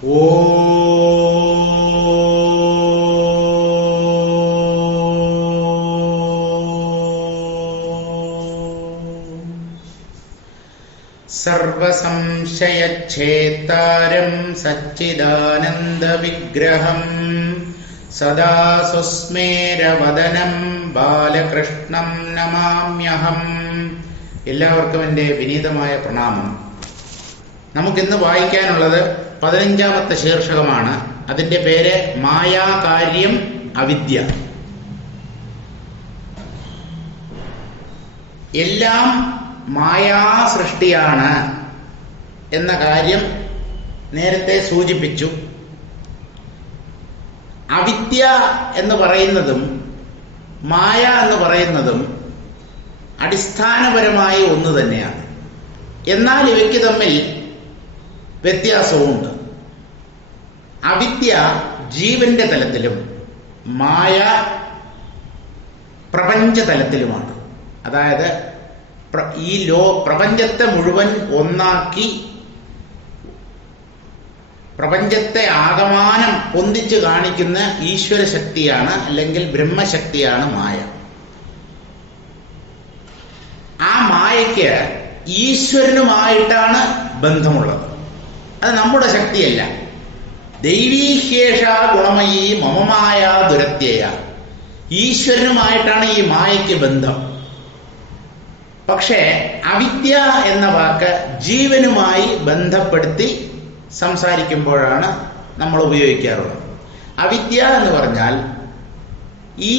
സർവസംശയച്ഛേത്താരം സച്ചിദാനന്ദവിഗ്രഹം സദാ സുസ്മേരവദനം ബാലകൃഷ്ണം നമാമ്യഹം. എല്ലാവർക്കും എൻ്റെ വിനീതമായ പ്രണാമം. നമുക്കിന്ന് വായിക്കാനുള്ളത് 15ാമത്തെ ശീർഷകമാണ്. അതിൻ്റെ പേര് മായാകാര്യം അവിദ്യ. എല്ലാം മായാസൃഷ്ടിയാണ് എന്ന കാര്യം നേരത്തെ സൂചിപ്പിച്ചു. അവിദ്യ എന്ന് പറയുന്നതും മായ എന്ന് പറയുന്നതും അടിസ്ഥാനപരമായി ഒന്ന് തന്നെയാണ്. എന്നാൽ ഇവയ്ക്ക് തമ്മിൽ വ്യത്യാസവുമുണ്ട്. അവിദ്യ ജീവന്റെ തലത്തിലും മായ പ്രപഞ്ചതലത്തിലുമാണ്. അതായത് ഈ പ്രപഞ്ചത്തെ മുഴുവൻ ഒന്നാക്കി പ്രപഞ്ചത്തെ ആകമാനം ഒന്നിച്ചു കാണിക്കുന്ന ഈശ്വര ശക്തിയാണ്, അല്ലെങ്കിൽ ബ്രഹ്മശക്തിയാണ് മായ. ആ മായയ്ക്ക് ഈശ്വരനുമായിട്ടാണ് ബന്ധമുള്ളത്. അത് നമ്മുടെ ശക്തിയല്ല. ദൈവീഹ്യേഷ ഗുണമയീ മമമായ ദുരത്യയ. ഈശ്വരനുമായിട്ടാണ് ഈ മായയ്ക്ക് ബന്ധം. പക്ഷേ അവിദ്യ എന്ന വാക്ക് ജീവനുമായി ബന്ധപ്പെടുത്തി സംസാരിക്കുമ്പോഴാണ് നമ്മൾ ഉപയോഗിക്കാറുള്ളത്. അവിദ്യ എന്ന് പറഞ്ഞാൽ ഈ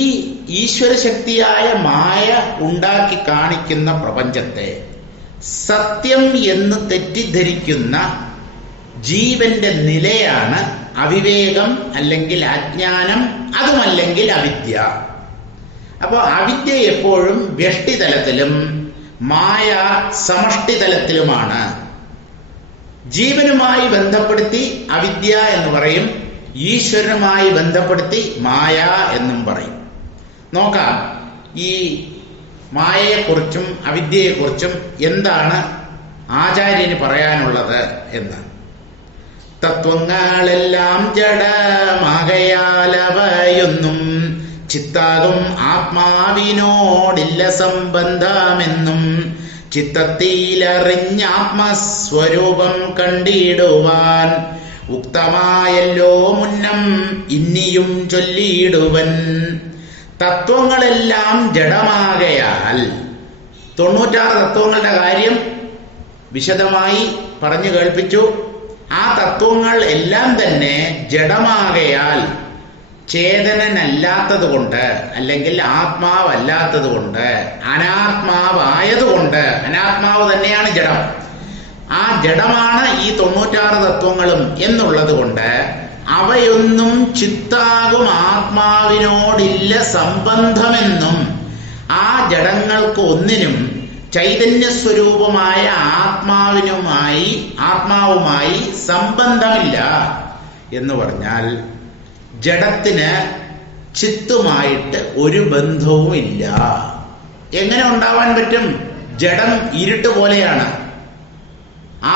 ഈശ്വരശക്തിയായ മായ ഉണ്ടാക്കി കാണിക്കുന്ന പ്രപഞ്ചത്തെ സത്യം എന്ന് തെറ്റിദ്ധരിക്കുന്ന ജീവന്റെ നിലയാണ് അവിവേകം, അല്ലെങ്കിൽ അജ്ഞാനം, അതുമല്ലെങ്കിൽ അവിദ്യ. അപ്പോൾ അവിദ്യ എപ്പോഴും വ്യഷ്ടിതലത്തിലും മായ സമഷ്ടിതലത്തിലുമാണ്. ജീവനുമായി ബന്ധപ്പെടുത്തി അവിദ്യ എന്ന് പറയും, ഈശ്വരനുമായി ബന്ധപ്പെടുത്തി മായ എന്നും പറയും. നോക്കാം ഈ മായയെക്കുറിച്ചും അവിദ്യയെക്കുറിച്ചും എന്താണ് ആചാര്യന് പറയാനുള്ളത് എന്ന്. തത്വങ്ങളെല്ലാം ജഡമാകയാലവയൊന്നും ചിത്താകും ആത്മാവിനോടില്ല സംബന്ധമെന്നും ചിത്തത്തിലറിഞ്ഞാത്മസ്വരൂപം കണ്ടിടുവാൻ ഉക്തമായല്ലോ മുന്നം ഇനിയും ചൊല്ലിയിടുവൻ. തത്വങ്ങളെല്ലാം ജഡമാകയാൽ 96 തത്വങ്ങളുടെ കാര്യം വിശദമായി പറഞ്ഞു കേൾപ്പിച്ചു. ആ തത്വങ്ങൾ എല്ലാം തന്നെ ജഡമാകയാൽ, ചേതനനല്ലാത്തത് കൊണ്ട്, അല്ലെങ്കിൽ ആത്മാവല്ലാത്തത് കൊണ്ട്, അനാത്മാവായതുകൊണ്ട്, അനാത്മാവ് തന്നെയാണ് ജഡം, ആ ജഡമാണ് ഈ 96 തത്വങ്ങളും എന്നുള്ളത് കൊണ്ട് അവയൊന്നും ചിത്താകും ആത്മാവിനോടില്ല സംബന്ധമെന്നും, ആ ജഡങ്ങൾക്ക് ഒന്നിനും ചൈതന്യസ്വരൂപമായ ആത്മാവുമായി സംബന്ധമില്ല എന്ന് പറഞ്ഞാൽ ജഡത്തിന് ചിത്തുമായിട്ട് ഒരു ബന്ധവുമില്ല. എങ്ങനെ ഉണ്ടാവാൻ പറ്റും? ജഡം ഇരുട്ട് പോലെയാണ്,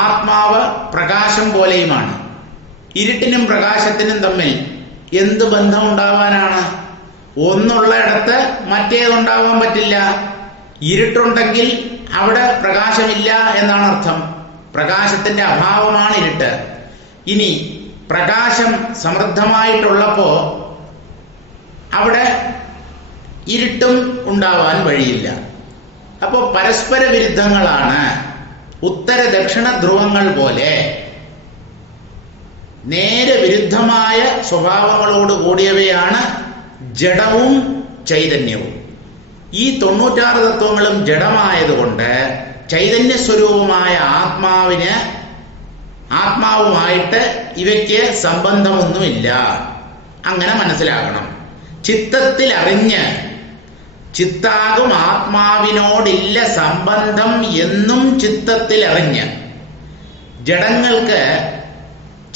ആത്മാവ് പ്രകാശം പോലെയുമാണ്. ഇരുട്ടിനും പ്രകാശത്തിനും തമ്മിൽ എന്ത് ബന്ധം ഉണ്ടാവാനാണ്? ഒന്നുള്ള ഇടത്ത് മറ്റേതുണ്ടാവാൻ പറ്റില്ല. ഇരുട്ടുണ്ടെങ്കിൽ അവിടെ പ്രകാശമില്ല എന്നാണ് അർത്ഥം. പ്രകാശത്തിന്റെ അഭാവമാണ് ഇരുട്ട്. ഇനി പ്രകാശം സമൃദ്ധമായിട്ടുള്ളപ്പോ അവിടെ ഇരുട്ടും ഉണ്ടാവാൻ വഴിയില്ല. അപ്പോൾ പരസ്പര വിരുദ്ധങ്ങളാണ്. ഉത്തര ദക്ഷിണ ധ്രുവങ്ങൾ പോലെ നേരെ വിരുദ്ധമായ സ്വഭാവങ്ങളോട് കൂടിയവയാണ് ജഡവും ചൈതന്യവും. ഈ 96 തത്വങ്ങളും ജഡമായതുകൊണ്ട് ചൈതന്യസ്വരൂപമായ ആത്മാവുമായിട്ട് ഇവയ്ക്ക് സംബന്ധമൊന്നുമില്ല. അങ്ങനെ മനസ്സിലാക്കണം. ചിത്തത്തിൽ അറിഞ്ഞ്, ചിത്താകും ആത്മാവിനോടില്ല സംബന്ധം എന്നും ചിത്തത്തിൽ അറിഞ്ഞ്, ജഡങ്ങൾക്ക്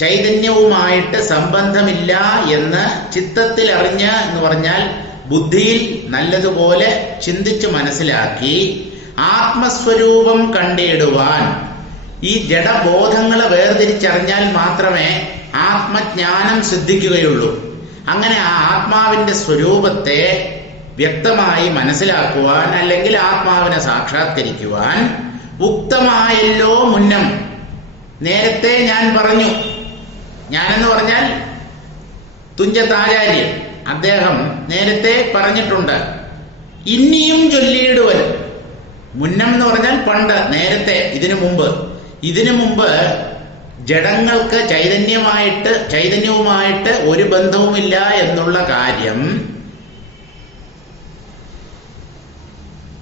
ചൈതന്യവുമായിട്ട് സംബന്ധമില്ല എന്ന് ചിത്തത്തിൽ അറിഞ്ഞ് എന്ന് പറഞ്ഞാൽ ബുദ്ധിയിൽ നല്ലതുപോലെ ചിന്തിച്ച് മനസ്സിലാക്കി ആത്മസ്വരൂപം കണ്ടിടുവാൻ, ഈ ജഡബോധങ്ങളെ വേർതിരിച്ചറിഞ്ഞാൽ മാത്രമേ ആത്മജ്ഞാനം സിദ്ധിക്കുകയുള്ളൂ. അങ്ങനെ ആ ആത്മാവിന്റെ സ്വരൂപത്തെ വ്യക്തമായി മനസ്സിലാക്കുവാൻ, അല്ലെങ്കിൽ ആത്മാവിനെ സാക്ഷാത്കരിക്കുവാൻ ഉക്തമായല്ലോ മുന്നം. നേരത്തെ ഞാൻ പറഞ്ഞു. ഞാനെന്ന് പറഞ്ഞാൽ തുഞ്ചത്താചാര്യൻ, അദ്ദേഹം നേരത്തെ പറഞ്ഞിട്ടുണ്ട്. ഇനിയും ചൊല്ലിയിടുവൻ. മുന്നം എന്ന് പറഞ്ഞാൽ പണ്ട്, നേരത്തെ, ഇതിനു മുമ്പ് ജഡങ്ങൾക്ക് ചൈതന്യവുമായിട്ട് ഒരു ബന്ധവുമില്ല എന്നുള്ള കാര്യം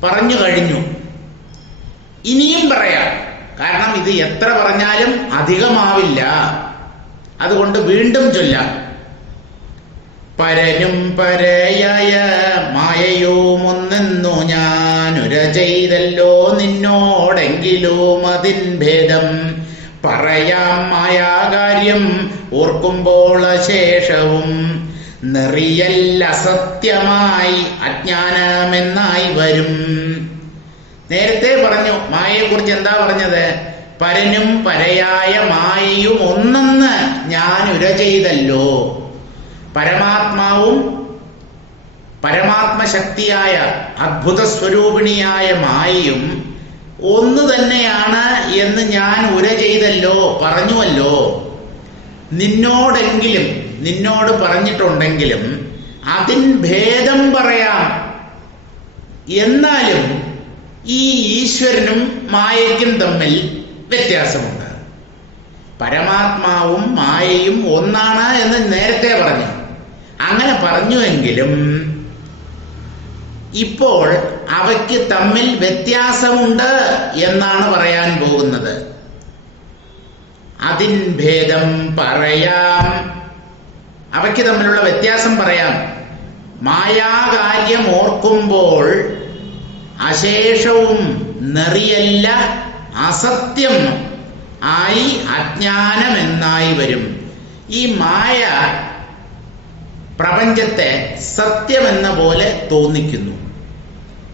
പറഞ്ഞു കഴിഞ്ഞു. ഇനിയും പറയാം. കാരണം ഇത് എത്ര പറഞ്ഞാലും അധികമാവില്ല. അതുകൊണ്ട് വീണ്ടും ചൊല്ലാം. പരനും പരയായ മായയുമൊന്നെന്നു ഞാനുര ചെയ്തല്ലോ നിന്നോടെങ്കിലും അതിൻ ഭേദം പറയാം മായാകാര്യം ഓർക്കുമ്പോൾ അശേഷവും നെറിയൽ അസത്യമായി അജ്ഞാനമെന്നായി വരും. നേരത്തെ പറഞ്ഞു മായയെക്കുറിച്ച്. എന്താ പറഞ്ഞത്? പരനും പരയായ മായയും ഒന്നെന്ന് ഞാൻ ഉര ചെയ്തല്ലോ. പരമാത്മാവും പരമാത്മശക്തിയായ അദ്ഭുത സ്വരൂപിണിയായ മായയും ഒന്ന് തന്നെയാണ് എന്ന് ഞാൻ ഉര ചെയ്തല്ലോ, പറഞ്ഞുവല്ലോ. നിന്നോട് പറഞ്ഞിട്ടുണ്ടെങ്കിലും അതിൻ ഭേദം പറയാം. എന്നാലും ഈ ഈശ്വരനും മായയ്ക്കും തമ്മിൽ വ്യത്യാസമുണ്ട്. പരമാത്മാവും മായയും ഒന്നാണ് എന്ന് നേരത്തെ പറഞ്ഞു. അങ്ങനെ പറഞ്ഞുവെങ്കിലും ഇപ്പോൾ അവയ്ക്ക് തമ്മിൽ വ്യത്യാസമുണ്ട് എന്നാണ് പറയാൻ പോകുന്നത്. അതിൻ ഭേദം പറയാം. അവയ്ക്ക് തമ്മിലുള്ള വ്യത്യാസം പറയാം. മായാകാര്യം ഓർക്കുമ്പോൾ അശേഷവും നെറിയല്ല അസത്യം ആയി അജ്ഞാനമെന്നായി വരും. ഈ മായ പ്രപഞ്ചത്തെ സത്യമെന്ന പോലെ തോന്നിക്കുന്നു.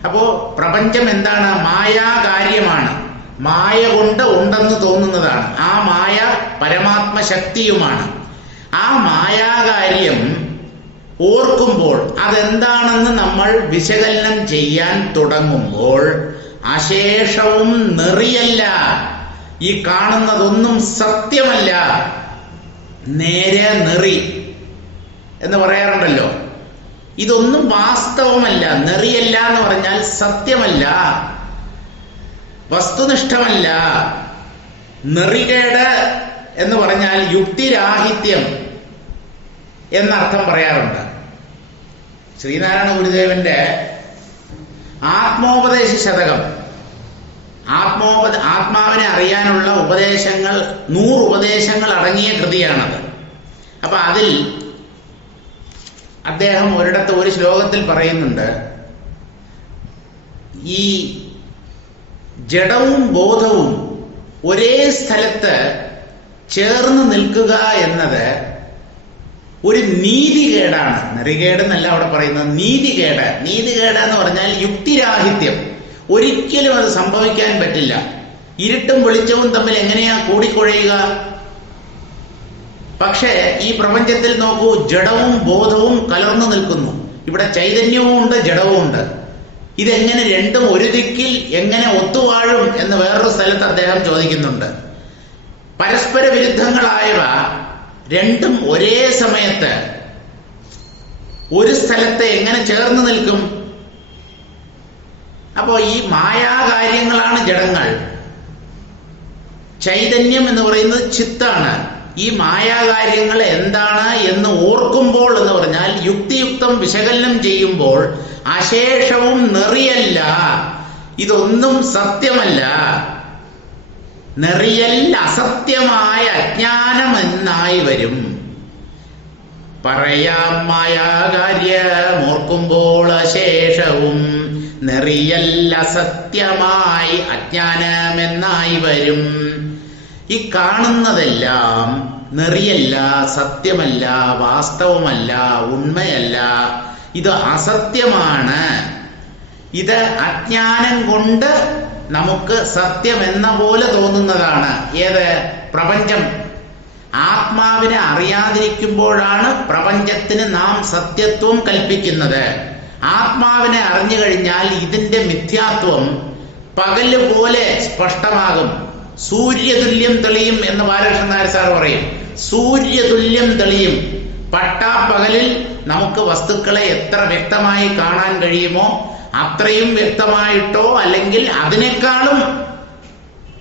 അപ്പോ പ്രപഞ്ചം എന്താണ്? മായാകാര്യമാണ്. മായ കൊണ്ട് ഉണ്ടെന്ന് തോന്നുന്നതാണ്. ആ മായ പരമാത്മശക്തിയുമാണ്. ആ മായാകാര്യം ഓർക്കുമ്പോൾ, അതെന്താണെന്ന് നമ്മൾ വിശകലനം ചെയ്യാൻ തുടങ്ങുമ്പോൾ അശേഷവും നെറിയല്ല. ഈ കാണുന്നതൊന്നും സത്യമല്ല. നേരെ നെറി എന്ന് പറയാറുണ്ടല്ലോ. ഇതൊന്നും വാസ്തവമല്ല. നെറിയല്ല എന്ന് പറഞ്ഞാൽ സത്യമല്ല, വസ്തുനിഷ്ഠമല്ല. നെറികേട് എന്ന് പറഞ്ഞാൽ യുക്തിരാഹിത്യം എന്നർത്ഥം പറയാറുണ്ട്. ശ്രീനാരായണ ഗുരുദേവന്റെ ആത്മോപദേശ ശതകം, ആത്മാവിനെ അറിയാനുള്ള ഉപദേശങ്ങൾ, 100 ഉപദേശങ്ങൾ അടങ്ങിയ കൃതിയാണത്. അപ്പൊ അതിൽ അദ്ദേഹം ഒരിടത്ത് ഒരു ശ്ലോകത്തിൽ പറയുന്നുണ്ട്, ഈ ജഡവും ബോധവും ഒരേ സ്ഥലത്ത് ചേർന്ന് നിൽക്കുക എന്നത് ഒരു നീതികേടാണ്. നെറികേടെന്നല്ല അവിടെ പറയുന്നത്, നീതികേട്. നീതികേട് എന്ന് പറഞ്ഞാൽ യുക്തിരാഹിത്യം. ഒരിക്കലും അത് സംഭവിക്കാൻ പറ്റില്ല. ഇരുട്ടും വെളിച്ചവും തമ്മിൽ എങ്ങനെയാ കൂടിക്കുഴയുക? പക്ഷേ ഈ പ്രപഞ്ചത്തിൽ നോക്കൂ, ജഡവും ബോധവും കലർന്നു നിൽക്കുന്നു. ഇവിടെ ചൈതന്യവും ഉണ്ട്, ജഡവും ഉണ്ട്. ഇതെങ്ങനെ രണ്ടും ഒരു ദിക്കിൽ എങ്ങനെ ഒത്തുവാഴും എന്ന് വേറൊരു സ്ഥലത്ത് അദ്ദേഹം ചോദിക്കുന്നുണ്ട്. പരസ്പര വിരുദ്ധങ്ങളായവ രണ്ടും ഒരേ സമയത്ത് ഒരു സ്ഥലത്ത് എങ്ങനെ ചേർന്ന് നിൽക്കും? അപ്പോ ഈ മായാകാര്യങ്ങളാണ് ജഡങ്ങൾ. ചൈതന്യം എന്ന് പറയുന്നത് ചിത്താണ്. ഈ മായാകാര്യങ്ങൾ എന്താണ് എന്ന് ഓർക്കുമ്പോൾ എന്ന് പറഞ്ഞാൽ യുക്തിയുക്തം വിശകലനം ചെയ്യുമ്പോൾ അശേഷവും നെറിയല്ല, ഇതൊന്നും സത്യമല്ല. നെറിയൽ അസത്യമായ അജ്ഞാനമെന്നായി വരും. പറയാം മായാകാര്യമോർക്കുമ്പോൾ അശേഷവും നെറിയൽ അസത്യമായി അജ്ഞാനമെന്നായി വരും. ഈ കാണുന്നതെല്ലാം നെറിയല്ല, സത്യമല്ല, വാസ്തവമല്ല, ഉണ്മയല്ല. ഇത് അസത്യമാണ്. ഇത് അജ്ഞാനം കൊണ്ട് നമുക്ക് സത്യമെന്ന പോലെ തോന്നുന്നതാണ്. ഏത്? പ്രപഞ്ചം. ആത്മാവിനെ അറിയാതിരിക്കുമ്പോഴാണ് പ്രപഞ്ചത്തിന് നാം സത്യത്വം കൽപ്പിക്കുന്നത്. ആത്മാവിനെ അറിഞ്ഞു കഴിഞ്ഞാൽ ഇതിന്റെ മിഥ്യാത്വം പകല് പോലെ സ്പഷ്ടമാകും. സൂര്യതുല്യം തെളിയും എന്ന് ബാലകൃഷ്ണൻ നായർ സാർ പറയും. സൂര്യതുല്യം തെളിയും. പട്ടാപ്പകലിൽ നമുക്ക് വസ്തുക്കളെ എത്ര വ്യക്തമായി കാണാൻ കഴിയുമോ അത്രയും വ്യക്തമായിട്ടോ അല്ലെങ്കിൽ അതിനേക്കാളും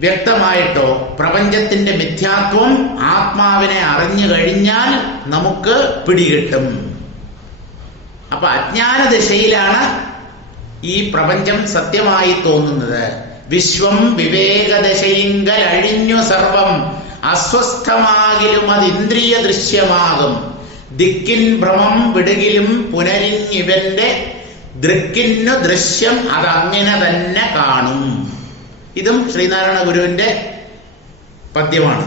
വ്യക്തമായിട്ടോ പ്രപഞ്ചത്തിന്റെ മിഥ്യാത്വം ആത്മാവിനെ അറിഞ്ഞു കഴിഞ്ഞാൽ നമുക്ക് പിടികിട്ടും. അപ്പൊ അജ്ഞാന ദശയിലാണ് ഈ പ്രപഞ്ചം സത്യമായി തോന്നുന്നത്. വിശ്വം വിവേകദശയിങ്കൽ അഴിഞ്ഞു സർവം അസ്വസ്ഥമാകിലും അത് ഇന്ദ്രിയ ദൃശ്യമാകും. ദിക്കിൻ ഭ്രമം വിടുകിലും പുനരിഞ്ഞിവന്റെ ദൃക്കിന്നു ദൃശ്യം അതങ്ങനെ തന്നെ കാണും. ഇതും ശ്രീനാരായണ ഗുരുവിന്റെ പദ്യമാണ്.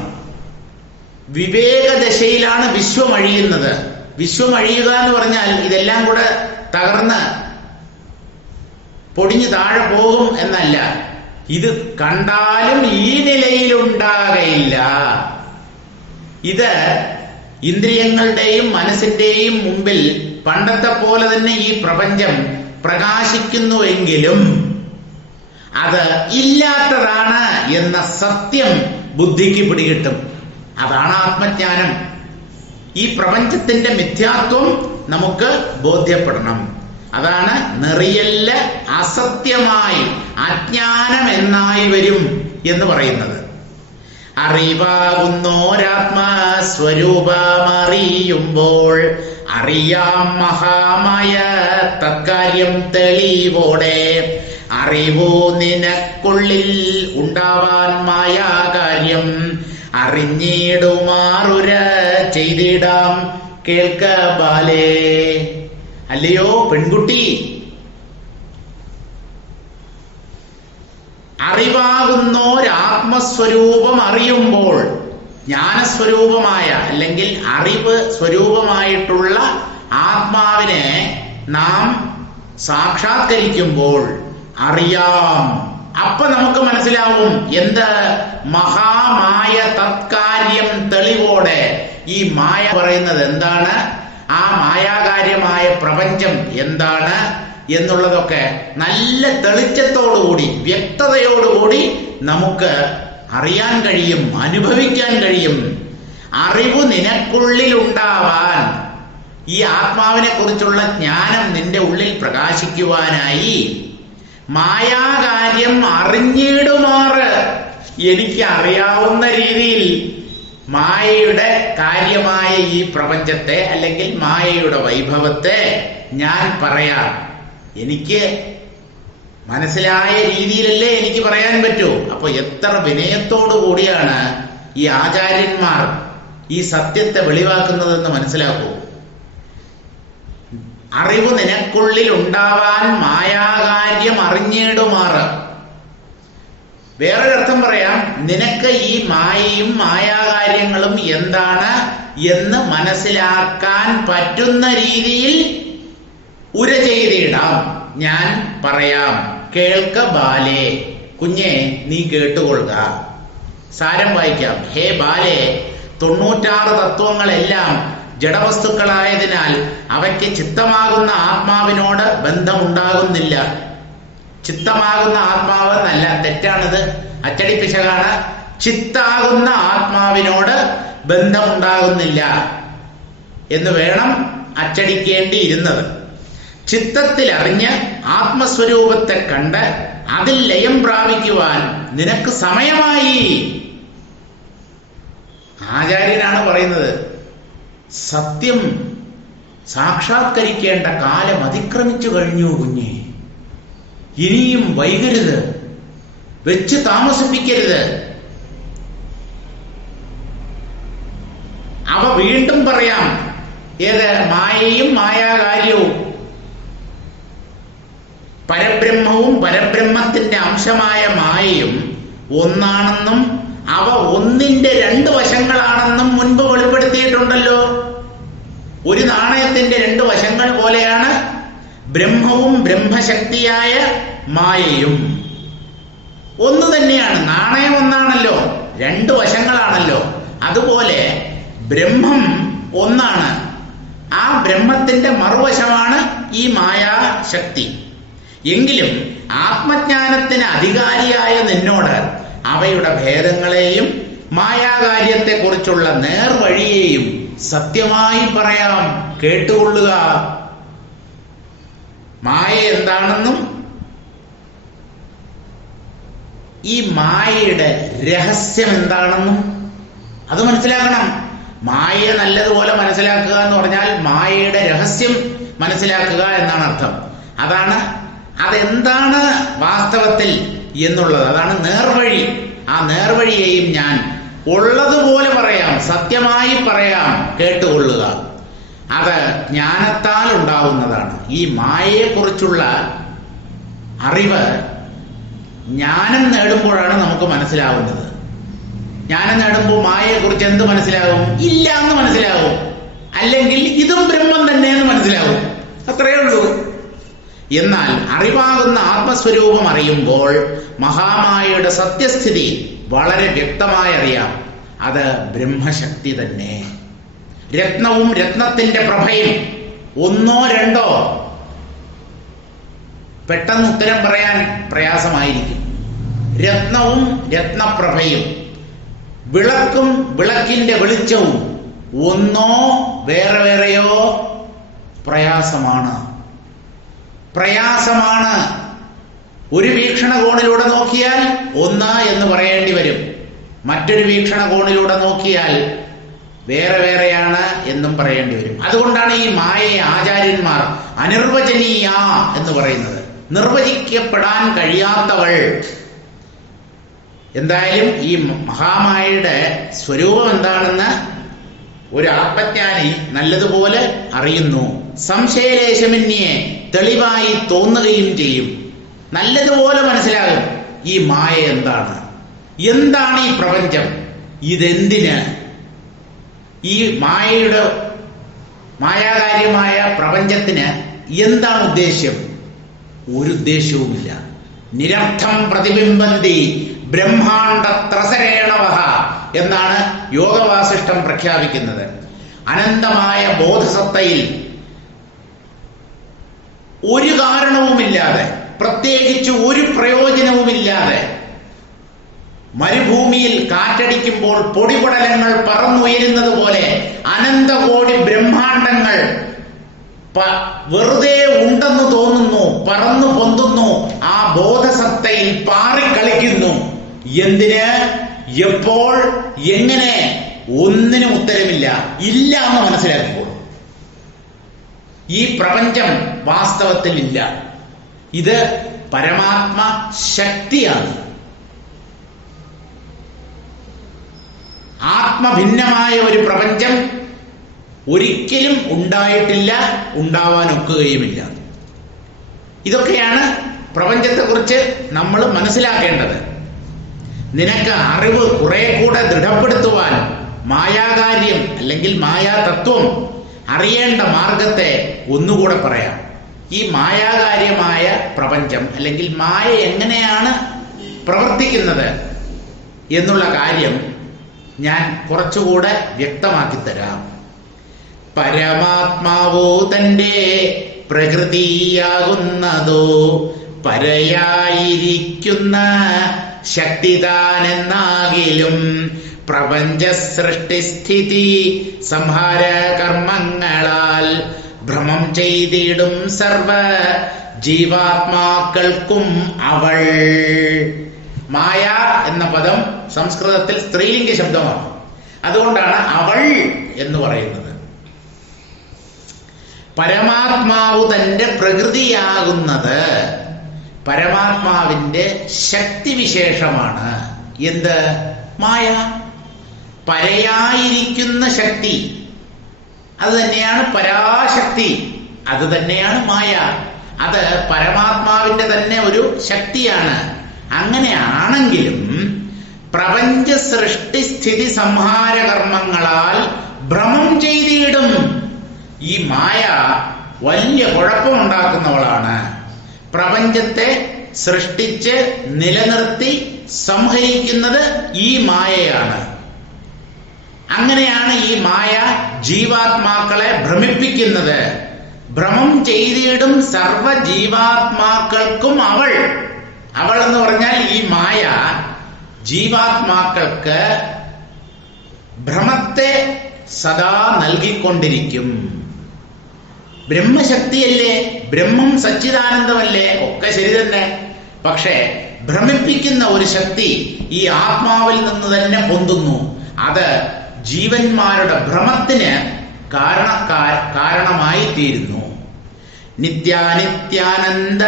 വിവേകദശയിലാണ് വിശ്വം അഴിയുന്നത്. വിശ്വം അഴിയുക എന്ന് പറഞ്ഞാൽ ഇതെല്ലാം കൂടെ തകർന്ന് പൊടിഞ്ഞു താഴെ പോകും എന്നല്ല. ഇത് കണ്ടാലും ഈ നിലയിലുണ്ടാകയില്ല. ഇത് ഇന്ദ്രിയങ്ങളുടെയും മനസ്സിന്റെയും മുമ്പിൽ പണ്ടത്തെ പോലെ തന്നെ ഈ പ്രപഞ്ചം പ്രകാശിക്കുന്നുവെങ്കിലും അത് ഇല്ലാത്തതാണ് എന്ന സത്യം ബുദ്ധിക്ക് പിടികിട്ടും. അതാണ് ആത്മജ്ഞാനം. ഈ പ്രപഞ്ചത്തിന്റെ മിഥ്യാത്വം നമുക്ക് ബോധ്യപ്പെടണം. അതാണ് നെറിയല്ല അസത്യമായി അജ്ഞാനം എന്നായി വരും എന്ന് പറയുന്നത്. അറിവാകുന്നോരാത്മസ്വരൂപമറിയുമ്പോൾ അറിയാം മഹാമായ തത്കാര്യം തെളിവോടെ. അറിവോ നിനക്കുള്ളിൽ ഉണ്ടാവാൻ മായാകാര്യം അറിഞ്ഞിടുമാറുര ചെയ്തിടാം കേൾക്ക ബാലേ. അല്ലയോ പെൺകുട്ടി, അറിവാകുന്നോരാത്മസ്വരൂപം അറിയുമ്പോൾ, ജ്ഞാനസ്വരൂപമായ അല്ലെങ്കിൽ അറിവ് സ്വരൂപമായിട്ടുള്ള ആത്മാവിനെ നാം സാക്ഷാത്കരിക്കുമ്പോൾ അറിയാം. അപ്പൊ നമുക്ക് മനസ്സിലാവും എന്ത് മഹാമായ തത്കാര്യം തെളിവോടെ. ഈ മായ പറയുന്നത് എന്താണ്, ആ മായാകാര്യമായ പ്രപഞ്ചം എന്താണ് എന്നുള്ളതൊക്കെ നല്ല തെളിച്ചത്തോടുകൂടി വ്യക്തതയോടുകൂടി നമുക്ക് അറിയാൻ കഴിയും, അനുഭവിക്കാൻ കഴിയും. അറിവ് നിനക്കുള്ളിൽ ഉണ്ടാവാൻ, ഈ ആത്മാവിനെ കുറിച്ചുള്ള ജ്ഞാനം നിന്റെ ഉള്ളിൽ പ്രകാശിക്കുവാനായി മായാകാര്യം അറിഞ്ഞിടുമാറ്, എനിക്ക് അറിയാവുന്ന രീതിയിൽ മായയുടെ കാര്യമായ ഈ പ്രപഞ്ചത്തെ അല്ലെങ്കിൽ മായയുടെ വൈഭവത്തെ ഞാൻ പറയാം. എനിക്ക് മനസ്സിലായ രീതിയിലല്ലേ എനിക്ക് പറയാൻ പറ്റൂ. അപ്പൊ എത്ര വിനയത്തോടു കൂടിയാണ് ഈ ആചാര്യന്മാർ ഈ സത്യത്തെ വെളിവാക്കുന്നതെന്ന് മനസ്സിലാക്കൂ. അറിവ് നിനക്കുള്ളിൽ ഉണ്ടാവാൻ മായാകാര്യം അറിഞ്ഞിടുമാറ്. വേറൊരർത്ഥം പറയാം, നിനക്ക് ഈ മായയും മായാകാര്യങ്ങളും എന്താണ് എന്ന് മനസ്സിലാക്കാൻ പറ്റുന്ന രീതിയിൽ ഉര ചെയ്തിടാം, ഞാൻ പറയാം. കേൾക്ക ബാലേ, കുഞ്ഞെ നീ കേട്ടുകൊള്ളുക. സാരം വായിക്കാം. ഹേ ബാലേ, 96 തത്വങ്ങളെല്ലാം ജഡവസ്തുക്കളായതിനാൽ അവയ്ക്ക് ചിത്തമാകുന്ന ആത്മാവിനോട് ബന്ധമുണ്ടാകുന്നില്ല. ചിത്തമാകുന്ന ആത്മാവ് എന്നല്ല, തെറ്റാണിത്, അച്ചടിപ്പിശകാണ്. ചിത്താകുന്ന ആത്മാവിനോട് ബന്ധമുണ്ടാകുന്നില്ല എന്ന് വേണം അച്ചടിക്കേണ്ടിയിരുന്നത്. ചിത്തത്തിൽ അറിഞ്ഞ് ആത്മസ്വരൂപത്തെ കണ്ട് അതിൽ ലയം പ്രാപിക്കുവാൻ നിനക്ക് സമയമായി. ആചാര്യനാണ് പറയുന്നത്. സത്യം സാക്ഷാത്കരിക്കേണ്ട കാലം അതിക്രമിച്ചു കഴിഞ്ഞു കുഞ്ഞെ. ഇനിയും വൈകരുത്, വെച്ച് താമസിപ്പിക്കരുത്. അവ വീണ്ടും പറയാം. ഏത്? മായയും മായാകാര്യവും പരബ്രഹ്മവും പരബ്രഹ്മത്തിന്റെ അംശമായ മായയും ഒന്നാണെന്നും അവ ഒന്നിന്റെ 2 വശങ്ങളാണെന്നും മുൻപ് വെളിപ്പെടുത്തിയിട്ടുണ്ടല്ലോ. ഒരു നാണയത്തിന്റെ 2 വശങ്ങൾ പോലെയാണ് ബ്രഹ്മവും ബ്രഹ്മശക്തിയായ മായയും. ഒന്ന് തന്നെയാണ്. നാണയം ഒന്നാണല്ലോ, 2 വശങ്ങളാണല്ലോ. അതുപോലെ ബ്രഹ്മം ഒന്നാണ്. ആ ബ്രഹ്മത്തിന്റെ മറുവശമാണ് ഈ മായാശക്തി. എങ്കിലും ആത്മജ്ഞാനത്തിന് അധികാരിയായ നിന്നോട് അവയുടെ ഭേദങ്ങളെയും മായാകാര്യത്തെക്കുറിച്ചുള്ള നേർവഴിയെയും സത്യമായി പറയാം, കേട്ടുകൊള്ളുക. മായ എന്താണെന്നും ഈ മായയുടെ രഹസ്യം എന്താണെന്നും അത് മനസ്സിലാക്കണം. മായയെ നല്ലതുപോലെ മനസ്സിലാക്കുക എന്ന് പറഞ്ഞാൽ മായയുടെ രഹസ്യം മനസ്സിലാക്കുക എന്നാണ് അർത്ഥം. അതെന്താണ് വാസ്തവത്തിൽ എന്നുള്ളത്, അതാണ് നേർവഴി. ആ നേർവഴിയെയും ഞാൻ ഉള്ളതുപോലെ പറയാം, സത്യമായി പറയാം, കേട്ടുകൊള്ളുക. അത് ജ്ഞാനത്താൽ ഉണ്ടാവുന്നതാണ്. ഈ മായയെക്കുറിച്ചുള്ള അറിവ് ജ്ഞാനം നേടുമ്പോഴാണ് നമുക്ക് മനസ്സിലാവുന്നത്. ജ്ഞാനം നേടുമ്പോൾ മായയെക്കുറിച്ച് എന്ത് മനസ്സിലാകും? ഇല്ല എന്ന് മനസ്സിലാകും. അല്ലെങ്കിൽ ഇതും ബ്രഹ്മം തന്നെ എന്ന് മനസ്സിലാകും. അത്രയേ ഉള്ളൂ. എന്നാൽ അറിവാകുന്ന ആത്മസ്വരൂപം അറിയുമ്പോൾ മഹാമായയുടെ സത്യസ്ഥിതി വളരെ വ്യക്തമായി അറിയാം. അത് ബ്രഹ്മശക്തി തന്നെ. രത്നവും രത്നത്തിന്റെ പ്രഭയും ഒന്നോ രണ്ടോ പെട്ടെന്ന് ഉത്തരം പറയാൻ പ്രയാസമായിരിക്കും. രത്നവും രത്നപ്രഭയും വിളക്കും വിളക്കിന്റെ വെളിച്ചവും ഒന്നോ വേറെ വേറെയോ പ്രയാസമാണ്. ഒരു വീക്ഷണകോണിലൂടെ നോക്കിയാൽ ഒന്ന് എന്ന് പറയേണ്ടി വരും. മറ്റൊരു വീക്ഷണകോണിലൂടെ നോക്കിയാൽ വേറെ വേറെയാണ് എന്നും പറയേണ്ടി വരും. അതുകൊണ്ടാണ് ഈ മായയെ ആചാര്യന്മാർ അനിർവചനീയ എന്ന് പറയുന്നത്. നിർവചിക്കപ്പെടാൻ കഴിയാത്തവൾ. എന്തായാലും ഈ മഹാമായയുടെ സ്വരൂപം എന്താണെന്ന് ഒരു ആത്മജ്ഞാനി നല്ലതുപോലെ അറിയുന്നു. സംശയലേശമന്യേ തെളിവായി തോന്നുകയും ചെയ്യും. നല്ലതുപോലെ മനസ്സിലാകും ഈ മായ എന്താണ് ഈ പ്രപഞ്ചം, ഇതെന്തിന്, ഈ മായാകാര്യമായ പ്രപഞ്ചത്തിന് എന്താണ് ഉദ്ദേശ്യം? ഒരു ഉദ്ദേശ്യവുമില്ല. നിരർത്ഥം പ്രതിബിംബന്തി ബ്രഹ്മാണ്ഡ ത്രസരേണവഃ എന്നാണ് യോഗവാസിഷ്ഠം പ്രഖ്യാപിക്കുന്നത്. അനന്തമായ ബോധസത്തയിൽ ഒരു കാരണവുമില്ലാതെ, പ്രത്യേകിച്ച് ഒരു പ്രയോജനവുമില്ലാതെ, മരുഭൂമിയിൽ കാറ്റടിക്കുമ്പോൾ പൊടിപടലങ്ങൾ പറന്നുയരുന്നത് പോലെ അനന്തകോടി ബ്രഹ്മാണ്ടങ്ങൾ വെറുതെ ഉണ്ടെന്ന് തോന്നുന്നു, പറന്നു പൊന്തുന്നു. ആ ബോധസത്തയിൽ പാറിക്കളിക്കുന്നു. എന്തിന്, എപ്പോൾ, എങ്ങനെ, ഒന്നിനും ഉത്തരമില്ല. ഇല്ല എന്ന് മനസ്സിലാക്കിക്കോളൂ. ഈ പ്രപഞ്ചം വാസ്തവത്തിൽ ഇല്ല. ഇത് പരമാത്മ ശക്തിയാണ്. ആത്മഭിന്നമായ ഒരു പ്രപഞ്ചം ഒരിക്കലും ഉണ്ടായിട്ടില്ല, ഉണ്ടാവാനൊക്കുകയുമില്ല. ഇതൊക്കെയാണ് പ്രപഞ്ചത്തെക്കുറിച്ച് നമ്മൾ മനസ്സിലാക്കേണ്ടത്. നിനക്ക് അറിവ് കുറെ കൂടെ ദൃഢപ്പെടുത്തുവാൻ മായാകാര്യം അല്ലെങ്കിൽ മായാതത്വം അറിയേണ്ട മാർഗത്തെ ഒന്നുകൂടെ പറയാം. ഈ മായാകാര്യമായ പ്രപഞ്ചം അല്ലെങ്കിൽ മായ എങ്ങനെയാണ് പ്രവർത്തിക്കുന്നത് എന്നുള്ള കാര്യം ഞാൻ കുറച്ചുകൂടെ വ്യക്തമാക്കി തരാം. പരമാത്മാവോ തന്റെ പ്രകൃതിയാകുന്നതോ പരയായിരിക്കുന്ന ശക്തി താനെന്നാകിലും പ്രപഞ്ച സൃഷ്ടിസ്ഥിതി സംഹാര കർമ്മങ്ങളാൽ ഭ്രമം ചെയ്തിടും സർവ ജീവാത്മാക്കൾക്കും അവൾ. മായ എന്ന പദം സംസ്കൃതത്തിൽ സ്ത്രീലിംഗ ശബ്ദമാണ്. അതുകൊണ്ടാണ് അവൾ എന്ന് പറയുന്നത്. പരമാത്മാവ് തന്റെ പ്രകൃതിയാകുന്നത് പരമാത്മാവിന്റെ ശക്തിവിശേഷമാണ്. എന്ത്? മായ. പരയായിരിക്കുന്ന ശക്തി, അത് തന്നെയാണ് പരാശക്തി, അത് തന്നെയാണ് മായ. അത് പരമാത്മാവിന്റെ തന്നെ ഒരു ശക്തിയാണ്. അങ്ങനെയാണെങ്കിലും പ്രപഞ്ച സൃഷ്ടി സ്ഥിതി സംഹാര കർമ്മങ്ങളാൽ ഭ്രമം ചെയ്തിടും. ഈ മായ വലിയ കുഴപ്പമുണ്ടാക്കുന്നവളാണ്. പ്രപഞ്ചത്തെ സൃഷ്ടിച്ച് നിലനിർത്തി സംഹരിക്കുന്നത് ഈ മായയാണ്. അങ്ങനെയാണ് ഈ മായ ജീവാത്മാക്കളെ ഭ്രമിപ്പിക്കുന്നത്. ഭ്രമം ചെയ്തിടും സർവ ജീവാത്മാക്കൾക്കും അവൾ എന്ന് പറഞ്ഞാൽ ഈ മായ ജീവാത്മാക്കൾക്ക് ഭ്രമത്തെ സദാ നൽകിക്കൊണ്ടിരിക്കും. ബ്രഹ്മശക്തിയല്ലേ, ബ്രഹ്മം സച്ചിദാനന്ദമല്ലേ, ഒക്കെ ശരി തന്നെ. പക്ഷേ ഭ്രമിപ്പിക്കുന്ന ഒരു ശക്തി ഈ ആത്മാവിൽ നിന്ന് തന്നെ പൊന്തുന്നു. അത് ജീവന്മാരുടെ ഭ്രമത്തിന് കാരണമായി തീരുന്നു. നിത്യാനിത്യാനന്ദ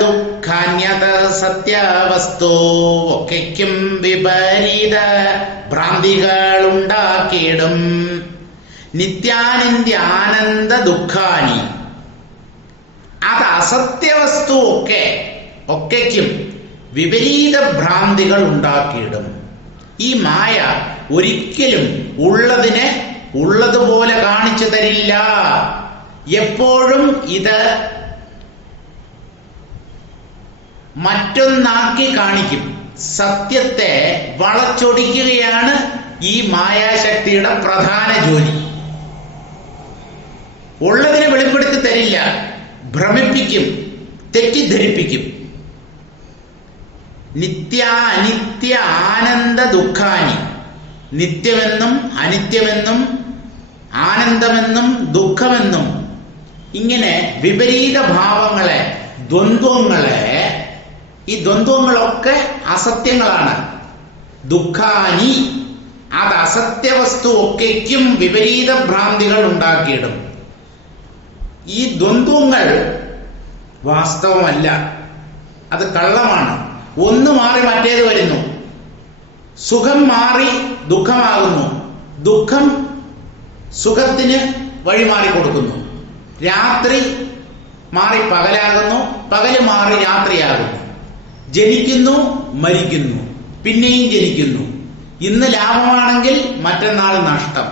ദുഃഖാന്യത സത്യവസ്തു ഒക്കെക്കും വിപരീത ഭ്രാന്തികൾ ഉണ്ടാക്കിയിടും. നിത്യാനിത്യാനന്ദ ദുഃഖാനി, അത് അസത്യവസ്തു ഒക്കെക്കും വിപരീത ഭ്രാന്തികൾ ഉണ്ടാക്കിയിടും. ഈ മായ ഒരിക്കലും ഉള്ളതിനെ ഉള്ളതുപോലെ കാണിച്ചു തരില്ല. എപ്പോഴും ഇത് മറ്റൊന്നാക്കി കാണിക്കും. സത്യത്തെ വളച്ചൊടിക്കുകയാണ് ഈ മായാശക്തിയുടെ പ്രധാന ജോലി. ഉള്ളതിനെ വെളിപ്പെടുത്തി തരില്ല, ഭ്രമിപ്പിക്കും, തെറ്റിദ്ധരിപ്പിക്കും. നിത്യ അനിത്യ ആനന്ദ ദുഃഖാനി, നിത്യമെന്നും അനിത്യമെന്നും ആനന്ദമെന്നും ദുഃഖമെന്നും ഇങ്ങനെ വിപരീത ഭാവങ്ങളെ, ദ്വന്ദ്വങ്ങളെ, ഈ ദ്വന്ദ്വങ്ങളൊക്കെ അസത്യങ്ങളാണ്. ദുഃഖാനി, അത് അസത്യവസ്തു ഒക്കെക്കും വിപരീത ഭ്രാന്തികൾ ഉണ്ടാക്കിയിടും. ഈ ദ്വന്ദ്വങ്ങൾ വാസ്തവമല്ല, അത് കള്ളമാണ്. ഒന്ന് മാറി മറ്റേത് വരുന്നു. സുഖം മാറി ദുഃഖമാകുന്നു, ദുഃഖം സുഖത്തിന് വഴിമാറി കൊടുക്കുന്നു. രാത്രി മാറി പകലാകുന്നു, പകല് മാറി രാത്രിയാകുന്നു. ജനിക്കുന്നു, മരിക്കുന്നു, പിന്നെയും ജനിക്കുന്നു. ഇന്ന് ലാഭമാണെങ്കിൽ മറ്റന്നാൾ നഷ്ടം,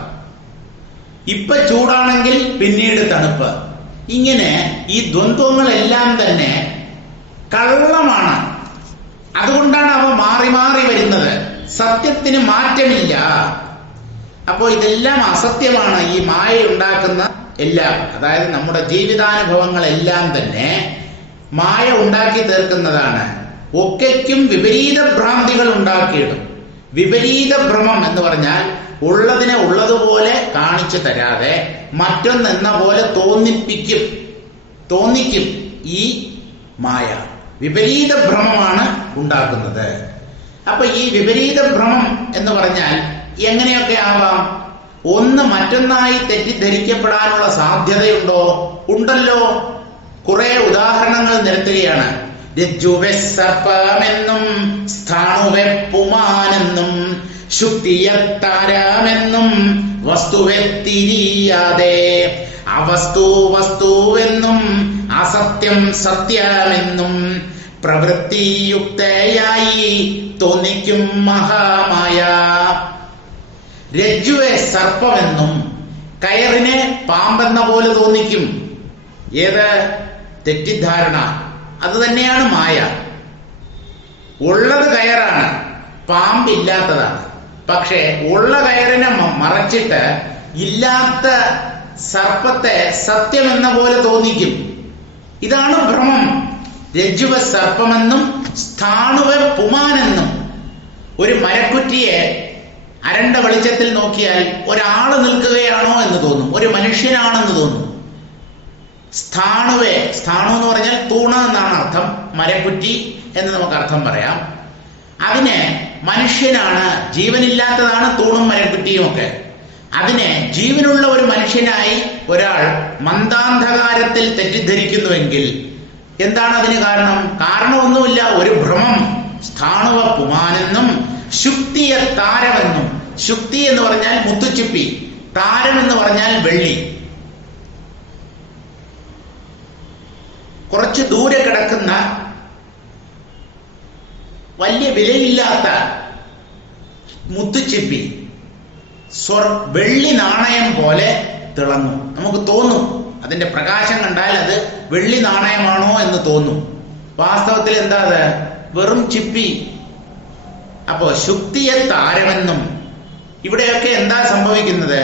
ഇപ്പൊ ചൂടാണെങ്കിൽ പിന്നീട് തണുപ്പ്. ഇങ്ങനെ ഈ ദ്വന്ദ്വങ്ങളെല്ലാം തന്നെ കള്ളമാണ്. അതുകൊണ്ടാണ് അവ മാറി മാറി വരുന്നത്. സത്യത്തിന് മാറ്റമില്ല. അപ്പോൾ ഇതെല്ലാം അസത്യമാണ്. ഈ മായ ഉണ്ടാക്കുന്ന എല്ലാം, അതായത് നമ്മുടെ ജീവിതാനുഭവങ്ങളെല്ലാം തന്നെ മായ ഉണ്ടാക്കി തീർക്കുന്നതാണ്. ഒക്കെക്കും വിപരീത ഭ്രാന്തികൾ ഉണ്ടാക്കിയിടും. വിപരീത ഭ്രമം എന്ന് പറഞ്ഞാൽ ഉള്ളതിനെ ഉള്ളതുപോലെ കാണിച്ചു തരാതെ മറ്റൊന്നെന്ന പോലെ തോന്നിക്കും ഈ മായ. വിപരീത ഭ്രമമാണ് ഉണ്ടാക്കുന്നത്. അപ്പൊ ഈ വിപരീത ഭ്രമം എന്ന് പറഞ്ഞാൽ എങ്ങനെയൊക്കെ ആവാം? ഒന്ന് മറ്റൊന്നായി തെറ്റിദ്ധരിക്കപ്പെടാനുള്ള സാധ്യതയുണ്ടോ? ഉണ്ടല്ലോ. കുറെ ഉദാഹരണങ്ങൾ നിരത്തുകയാണ്. രജ്ജുവെ സർപ്പമെന്നും സ്ഥാണുവെ പുമാനെന്നും ശുക്തിയെ താരമെന്നും വസ്തുവെ തിരിയാതെ അവസ്തു വസ്തുവെന്നും അസത്യം സത്യമെന്നും പ്രവൃത്തിയുക്തയായി തോന്നിക്കും മഹാമായ. രജ്ജുവെ സർപ്പമെന്നും കയറിനെ പാമ്പെന്ന പോലെ തോന്നിക്കും. ഏത്? തെറ്റിദ്ധാരണ. അത് തന്നെയാണ് മായ. ഉള്ളത് കയറാണ്, പാമ്പില്ലാത്തതാണ്. പക്ഷേ ഉള്ള കയറിനെ മറച്ചിട്ട് ഇല്ലാത്ത സർപ്പത്തെ സത്യമെന്ന പോലെ തോന്നിക്കും. ഇതാണ് ഭ്രമം. രജ്ജുവ സർപ്പമെന്നും സ്ഥാണുവ പുമാനെന്നും. ഒരു മരക്കുറ്റിയെ അരണ്ട വെളിച്ചത്തിൽ നോക്കിയാൽ ഒരാള് നിൽക്കുകയാണോ എന്ന് തോന്നും, ഒരു മനുഷ്യനാണെന്ന് തോന്നും. സ്ഥാണു എന്ന് പറഞ്ഞാൽ തൂണ എന്നാണ് അർത്ഥം. മരക്കുറ്റി എന്ന് നമുക്ക് അർത്ഥം പറയാം. അതിനെ മനുഷ്യനാണ്, ജീവനില്ലാത്തതാണ് തൂണും മരക്കുറ്റിയും ഒക്കെ. അതിനെ ജീവനുള്ള ഒരു മനുഷ്യനായി ഒരാൾ മന്ദാന്ധകാരത്തിൽ തെറ്റിദ്ധരിക്കുന്നുവെങ്കിൽ എന്താണ് അതിന് കാരണം? കാരണമൊന്നുമില്ല, ഒരു ഭ്രമം. സ്ഥാണുവ പുമാനെന്നും ശുക്തിയ താരമെന്നും. ശുക്തി എന്ന് പറഞ്ഞാൽ മുത്തുച്ചിപ്പി, താരം എന്ന് പറഞ്ഞാൽ വെള്ളി. കുറച്ച് ദൂരെ കിടക്കുന്ന വലിയ വിലയില്ലാത്ത മുത്തുച്ചിപ്പി വെള്ളി നാണയം പോലെ തിളങ്ങും. നമുക്ക് തോന്നും, അതിന്റെ പ്രകാശം കണ്ടാൽ അത് വെള്ളി നാണയമാണോ എന്ന് തോന്നും. വാസ്തവത്തിൽ എന്താ അത്? വെറും ചിപ്പി, അപ്പോ ശുക്തിയെ താരമെന്നും, ഇവിടെയൊക്കെ എന്താ സംഭവിക്കുന്നത്?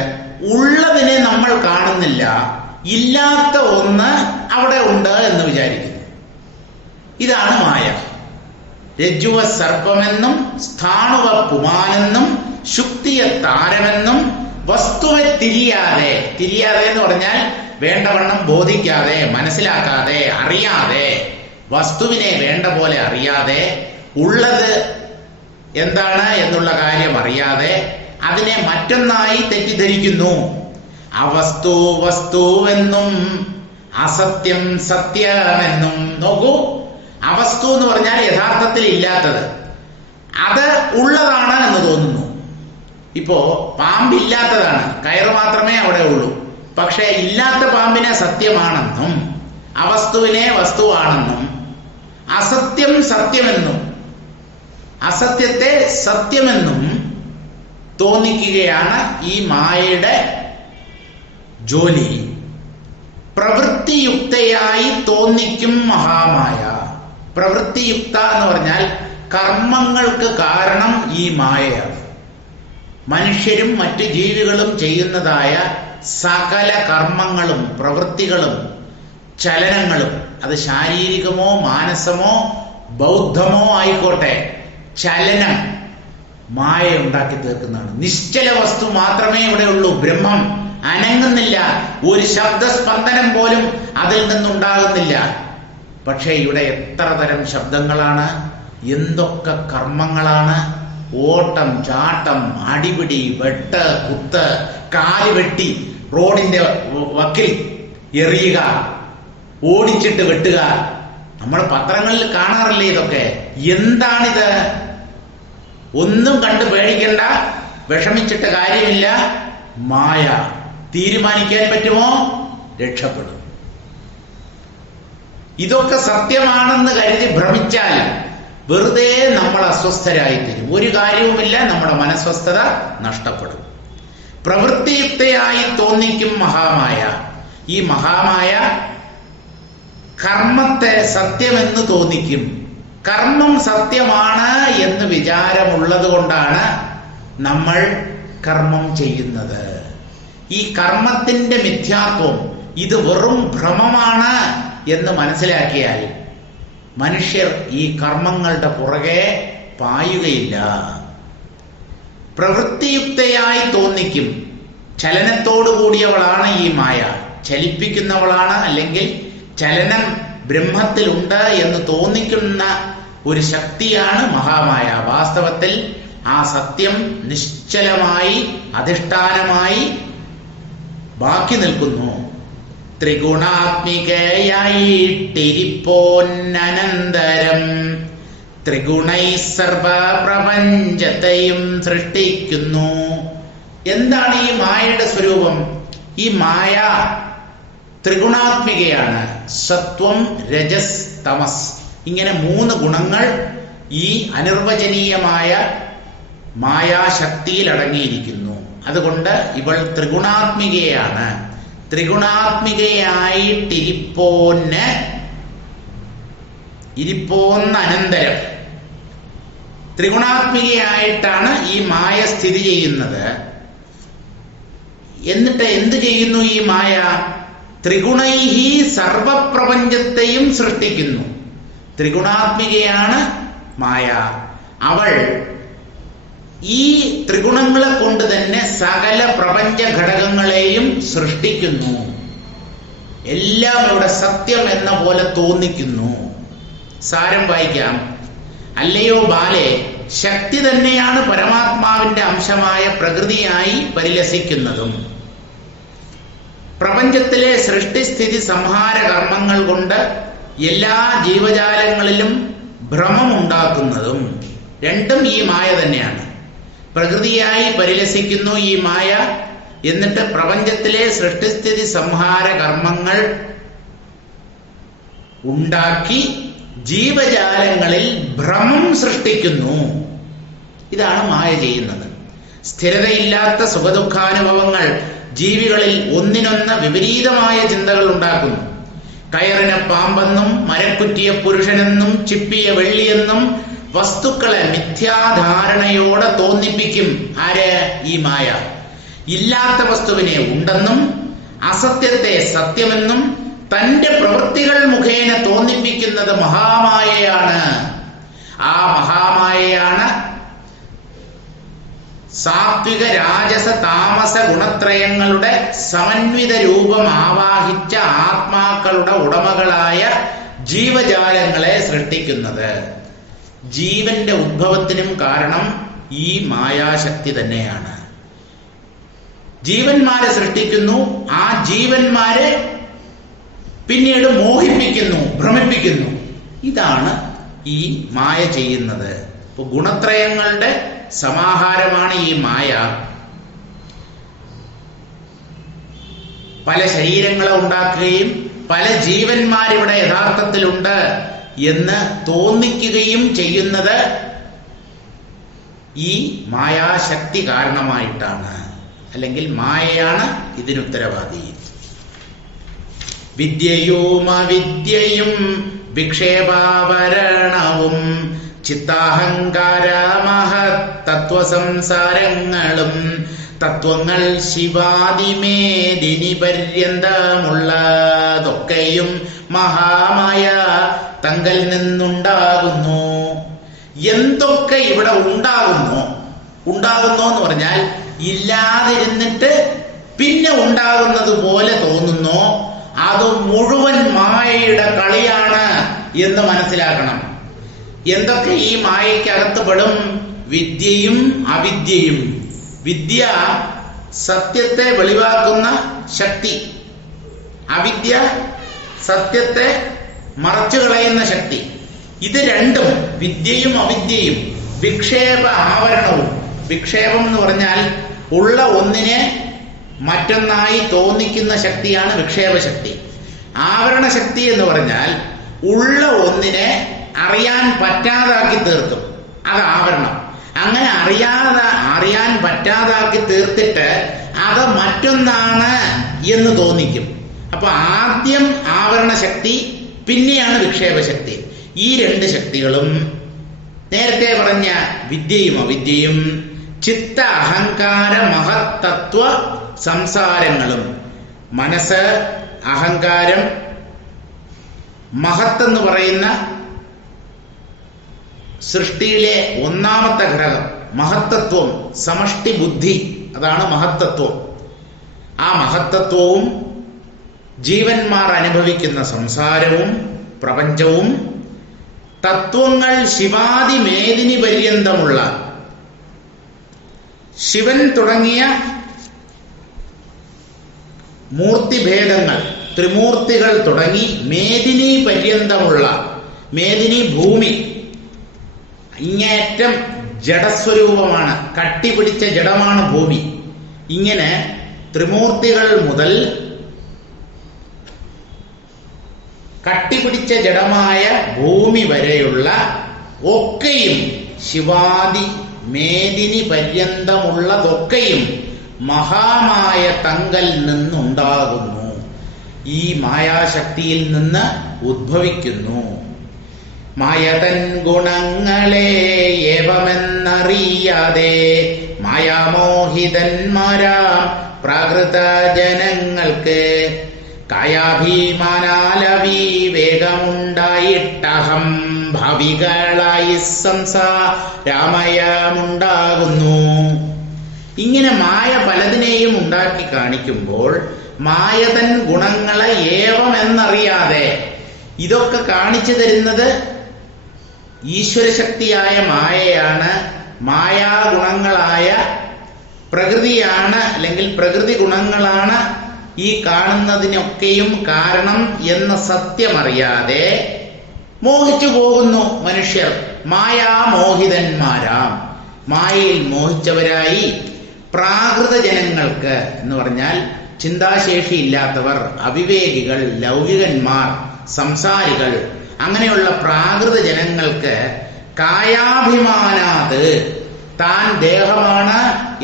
ഉള്ളതിനെ നമ്മൾ കാണുന്നില്ല, ഇല്ലാത്ത ഒന്ന് അവിടെ ഉണ്ട് എന്ന് വിചാരിക്കുന്നു. ഇതാണ് മായ. രജ്ജുവ സർപ്പമെന്നും സ്ഥാണുവ പുമാനെന്നും ശുക്തിയെ താരമെന്നും വസ്തുവെ തിരിയാതെ എന്ന് പറഞ്ഞാൽ വേണ്ടവണ്ണം ബോധിക്കാതെ, മനസ്സിലാക്കാതെ, അറിയാതെ, വസ്തുവിനെ വേണ്ട പോലെ അറിയാതെ, ഉള്ളത് എന്താണ് എന്നുള്ള കാര്യം അറിയാതെ അതിനെ മറ്റൊന്നായി തെറ്റിദ്ധരിക്കുന്നു. അവസ്തു വസ്തുവെന്നും അസത്യം സത്യമെന്നും. നോക്കൂ, അവസ്തു എന്ന് പറഞ്ഞാൽ യഥാർത്ഥത്തിൽ ഇല്ലാത്തത്, അത് ഉള്ളതാണ് എന്ന് തോന്നുന്നു. ഇപ്പോ പാമ്പില്ലാത്തതാണ്, കയറ് മാത്രമേ അവിടെ ഉള്ളൂ. പക്ഷെ ഇല്ലാത്ത പാമ്പിനെ സത്യമാണെന്നും അവസ്തുവിനെ വസ്തുവാണെന്നും അസത്യം സത്യമെന്നും അസത്യത്തെ സത്യമെന്നും തോന്നിക്കുകയാണ് ഈ മായയുടെ ജോലി. പ്രവൃത്തിയുക്തയായി തോന്നിക്കും മഹാമായ. പ്രവൃത്തിയുക്ത എന്ന് പറഞ്ഞാൽ കർമ്മങ്ങൾക്ക് കാരണം ഈ മായയാണ്. മനുഷ്യരും മറ്റു ജീവികളും ചെയ്യുന്നതായ സകല കർമ്മങ്ങളും പ്രവൃത്തികളും ചലനങ്ങളും, അത് ശാരീരികമോ മാനസമോ ബൗദ്ധമോ ആയിക്കോട്ടെ, ചലനം മായ ഉണ്ടാക്കി തീർക്കുന്നതാണ്. നിശ്ചല വസ്തു മാത്രമേ ഇവിടെ ഉള്ളൂ. ബ്രഹ്മം അനങ്ങുന്നില്ല, ഒരു ശബ്ദസ്പന്ദനം പോലും അതിൽ നിന്നുണ്ടാകുന്നില്ല. പക്ഷേ ഇവിടെ എത്ര തരം ശബ്ദങ്ങളാണ്, എന്തൊക്കെ കർമ്മങ്ങളാണ്! ഓട്ടം, ചാട്ടം, അടിപിടി, വെട്ട്, കുത്ത്, കാല് വെട്ടി റോഡിന്റെ വക്കിൽ എറിയുക, ഓടിച്ചിട്ട് വെട്ടുക. നമ്മൾ പത്രങ്ങളിൽ കാണാറില്ലേ ഇതൊക്കെ? എന്താണിത്? ഒന്നും കണ്ട് പേടിക്കണ്ട, വിഷമിച്ചിട്ട് കാര്യമില്ല. മായ തീരുമാനിക്കാൻ പറ്റുമോ? രക്ഷപ്പെടും. ഇതൊക്കെ സത്യമാണെന്ന് കരുതി ഭ്രമിച്ചാൽ വെറുതെ നമ്മൾ അസ്വസ്ഥരായിത്തീരും. ഒരു കാര്യവുമില്ല, നമ്മുടെ മനസ്വസ്ഥത നഷ്ടപ്പെടും. പ്രവൃത്തിയുക്തയായി തോന്നിക്കും മഹാമായ. ഈ മഹാമായ കർമ്മത്തെ സത്യമെന്ന് തോന്നിക്കും. കർമ്മം സത്യമാണ് എന്ന് വിചാരമുള്ളത് കൊണ്ടാണ് നമ്മൾ കർമ്മം ചെയ്യുന്നത്. ഈ കർമ്മത്തിന്റെ മിഥ്യാത്വം, ഇത് വെറും ഭ്രമമാണ് എന്ന് മനസ്സിലാക്കിയാൽ മനുഷ്യർ ഈ കർമ്മങ്ങളുടെ പുറകെ പായുകയില്ല. പ്രവൃത്തിയുക്തയായി തോന്നിക്കും. ചലനത്തോടു കൂടിയവളാണ് ഈ മായ. ചലിപ്പിക്കുന്നവളാണ്, അല്ലെങ്കിൽ ചലനം ബ്രഹ്മത്തിലുണ്ട് എന്ന് തോന്നിക്കുന്ന ഒരു ശക്തിയാണ് മഹാമായ. വാസ്തവത്തിൽ ആ സത്യം നിശ്ചലമായി അധിഷ്ഠാനമായി ബാക്കി നിൽക്കുന്നു. ത്രിഗുണാത്മികയായിട്ടിരിപ്പോന്നനന്തരം ത്രിഗുണൈ സർവ പ്രപഞ്ചത്തെയും സൃഷ്ടിക്കുന്നു. എന്താണ് ഈ മായയുടെ സ്വരൂപം? ഈ മായ ത്രിഗുണാത്മികയാണ്. സത്വം, രജസ്, തമസ്, ഇങ്ങനെ 3 ഗുണങ്ങൾ ഈ അനിർവചനീയമായ മായാശക്തിയിൽ അടങ്ങിയിരിക്കുന്നു. അതുകൊണ്ട് ഇവൾ ത്രിഗുണാത്മികയാണ്. ഇരിപ്പോന്ന അനന്തരം ത്രിഗുണാത്മികയായിട്ടാണ് ഈ മായ സ്ഥിതി ചെയ്യുന്നത്. എന്നിട്ട് എന്ത് ചെയ്യുന്നു ഈ മായ? ത്രിഗുണൈഹി സർവപ്രപഞ്ചത്തെയും സൃഷ്ടിക്കുന്നു. ത്രിഗുണാത്മികയാണ് മായ. അവൾ ഈ ത്രിഗുണങ്ങളെ കൊണ്ട് തന്നെ സകല പ്രപഞ്ച ഘടകങ്ങളെയും സൃഷ്ടിക്കുന്നു. എല്ലാം ഇവിടെ സത്യം എന്ന പോലെ തോന്നിക്കുന്നു. സാരം വായിക്കാം. അല്ലയോ ബാലെ, ശക്തി തന്നെയാണ് പരമാത്മാവിന്റെ അംശമായ പ്രകൃതിയായി പരിലസിക്കുന്നതും പ്രപഞ്ചത്തിലെ സൃഷ്ടിസ്ഥിതി സംഹാര കർമ്മങ്ങൾ കൊണ്ട് എല്ലാ ജീവജാലങ്ങളിലും ഭ്രമമുണ്ടാക്കുന്നതും. രണ്ടും ഈ മായ തന്നെയാണ്. പ്രകൃതിയായി പരിലസിക്കുന്നു ഈ മായ. എന്നിട്ട് പ്രപഞ്ചത്തിലെ സൃഷ്ടിസ്ഥിതി സംഹാര കർമ്മങ്ങൾ ഉണ്ടാക്കി ജീവജാലങ്ങളിൽ ഭ്രമം സൃഷ്ടിക്കുന്നു. ഇതാണ് മായ ചെയ്യുന്നത്. സ്ഥിരതയില്ലാത്ത സുഖദുഃഖാനുഭവങ്ങൾ ജീവികളിൽ ഒന്നിനൊന്ന് വിപരീതമായ ചിന്തകൾ ഉണ്ടാക്കുന്നു. കയറിനെ പാമ്പെന്നും മരക്കുറ്റിയ പുരുഷനെന്നും ചിപ്പിയ വെള്ളിയെന്നും വസ്തുക്കളെ മിഥ്യാധാരണയോടെ തോന്നിപ്പിക്കും. ആര്? ഈ മായ. ഇല്ലാത്ത വസ്തുവിനെ ഉണ്ടെന്നും അസത്യത്തെ സത്യമെന്നും തന്റെ പ്രവൃത്തികൾ മുഖേന തോന്നിപ്പിക്കുന്നത് മഹാമായയാണ്. ആ മഹാമായയാണ് സാത്വിക രാജസ താമസ ഗുണത്രയങ്ങളുടെ സമന്വിത രൂപം ആവാഹിച്ച ആത്മാക്കളുടെ ഉടമകളായ ജീവജാലങ്ങളെ സൃഷ്ടിക്കുന്നത്. ജീവന്റെ ഉദ്ഭവത്തിനും കാരണം ഈ മായാശക്തി തന്നെയാണ്. ജീവന്മാരെ സൃഷ്ടിക്കുന്നു, ആ ജീവന്മാരെ പിന്നീട് മോഹിപ്പിക്കുന്നു, ഭ്രമിപ്പിക്കുന്നു. ഇതാണ് ഈ മായ ചെയ്യുന്നത്. ഇപ്പൊ ഗുണത്രയങ്ങളുടെ സമാഹാരമാണ് ഈ മായ. പല ശരീരങ്ങളെ ഉണ്ടാക്കുകയും പല ജീവന്മാരിവിടെ യഥാർത്ഥത്തിലുണ്ട് എന്ന് തോന്നിക്കുകയും ചെയ്യുന്നത് ഈ മായാശക്തി കാരണമായിട്ടാണ്. അല്ലെങ്കിൽ മായയാണ് ഇതിനുത്തരവാദി. വിദ്യയും അവിദ്യയും വിക്ഷേപാവരണവും ചിത്താഹങ്കാര മഹത്തത്വസംസാരങ്ങളും തത്വങ്ങൾ ശിവാദിമേദിനി പര്യന്തമുള്ളതൊക്കെയും മഹാമായ തങ്കൽ നിന്നുണ്ടാകുന്നു. എന്തൊക്കെ ഇവിടെ ഉണ്ടാകുന്നു എന്ന് പറഞ്ഞാൽ ഇല്ലാതിരുന്നിട്ട് പിന്നെ ഉണ്ടാകുന്നത് പോലെ തോന്നുന്നു, അത് മുഴുവൻ മായയുടെ കളിയാണ് എന്ന് മനസ്സിലാക്കണം. എന്തൊക്കെ ഈ മായയ്ക്കകത്ത് പെടും? വിദ്യയും അവിദ്യയും. വിദ്യ സത്യത്തെ വെളിവാക്കുന്ന ശക്തി, അവിദ്യ സത്യത്തെ മറച്ചു കളയുന്ന ശക്തി. ഇത് രണ്ടും, വിദ്യയും അവിദ്യയും, വിക്ഷേപ ആവരണവും. വിക്ഷേപം എന്ന് പറഞ്ഞാൽ ഉള്ള ഒന്നിനെ മറ്റൊന്നായി തോന്നിക്കുന്ന ശക്തിയാണ് വിക്ഷേപശക്തി. ആവരണ ശക്തി എന്ന് പറഞ്ഞാൽ ഉള്ള ഒന്നിനെ അറിയാൻ പറ്റാതാക്കി തീർക്കും, അത് ആവരണം. അങ്ങനെ അറിയാൻ പറ്റാതാക്കി തീർത്തിട്ട് അത് മറ്റൊന്നാണ് എന്ന് തോന്നിക്കും. അപ്പൊ ആദ്യം ആവരണ ശക്തി, പിന്നെയാണ് വിക്ഷേപശക്തി. ഈ രണ്ട് ശക്തികളും നേരത്തെ പറഞ്ഞ വിദ്യയും അവിദ്യയും ചിത്ത അഹങ്കാര മഹത്തത്വ സംസാരങ്ങളും. മനസ്സ്, അഹങ്കാരം, മഹത്തെന്ന് പറയുന്ന സൃഷ്ടിയിലെ ഒന്നാമത്തെ ഘടകം മഹത്തത്വം, സമഷ്ടി ബുദ്ധി, അതാണ് മഹത്തത്വം. ആ മഹത്തത്വവും ജീവന്മാർ അനുഭവിക്കുന്ന സംസാരവും പ്രപഞ്ചവും തത്വങ്ങൾ ശിവാദി മേദിനി പര്യന്തമുള്ള, ശിവൻ തുടങ്ങിയ മൂർത്തിഭേദങ്ങൾ, ത്രിമൂർത്തികൾ തുടങ്ങി മേദിനി പര്യന്തമുള്ള, മേദിനി ഭൂമി ഇങ്ങേറ്റം ജഡസ്വരൂപമാണ്, കട്ടിപിടിച്ച ജഡമാണ് ഭൂമി. ഇങ്ങനെ ത്രിമൂർത്തികൾ മുതൽ കട്ടിപിടിച്ച ജഡമായ ഭൂമി വരെയുള്ള ഒക്കെയും ശിവാദി മേദിനി പര്യന്തമുള്ളതൊക്കെയും മഹാമായ തങ്കൽ നിന്നുണ്ടാകുന്നു. ഈ മായാശക്തിയിൽ നിന്ന് ഉദ്ഭവിക്കുന്നു. മായതൻ ഗുണങ്ങളെ ഏവമെന്നറിയാതെ മായാമോഹിതന്മാരാം പ്രാകൃത ജനങ്ങൾക്ക് കായാഭിമാനാലവിവേകമുണ്ടായിട്ടഹം ഭാവികളായി സംസാരമയമുണ്ടാകുന്നു. ഇങ്ങനെ മായ പലതിനെയും ഉണ്ടാക്കി കാണിക്കുമ്പോൾ മായതൻ ഗുണങ്ങളെ ഏവമെന്നറിയാതെ, ഇതൊക്കെ കാണിച്ചു തരുന്നത് ഈശ്വരശക്തിയായ മായയാണ്, മായാഗുണങ്ങളായ പ്രകൃതിയാണ്, അല്ലെങ്കിൽ പ്രകൃതി ഗുണങ്ങളാണ് ഈ കാണുന്നതിനൊക്കെയും കാരണം എന്ന സത്യമറിയാതെ മോഹിച്ചു പോകുന്നു മനുഷ്യർ. മായാമോഹിതന്മാരാം, മായയിൽ മോഹിച്ചവരായി പ്രാകൃത ജനങ്ങൾക്ക് എന്ന് പറഞ്ഞാൽ ചിന്താശേഷി ഇല്ലാത്തവർ, അവിവേകികൾ, ലൗകികന്മാർ, സംസാരികൾ, അങ്ങനെയുള്ള പ്രാകൃത ജനങ്ങൾക്ക് കായാഭിമാനാത്, താൻ ദേഹമാണ്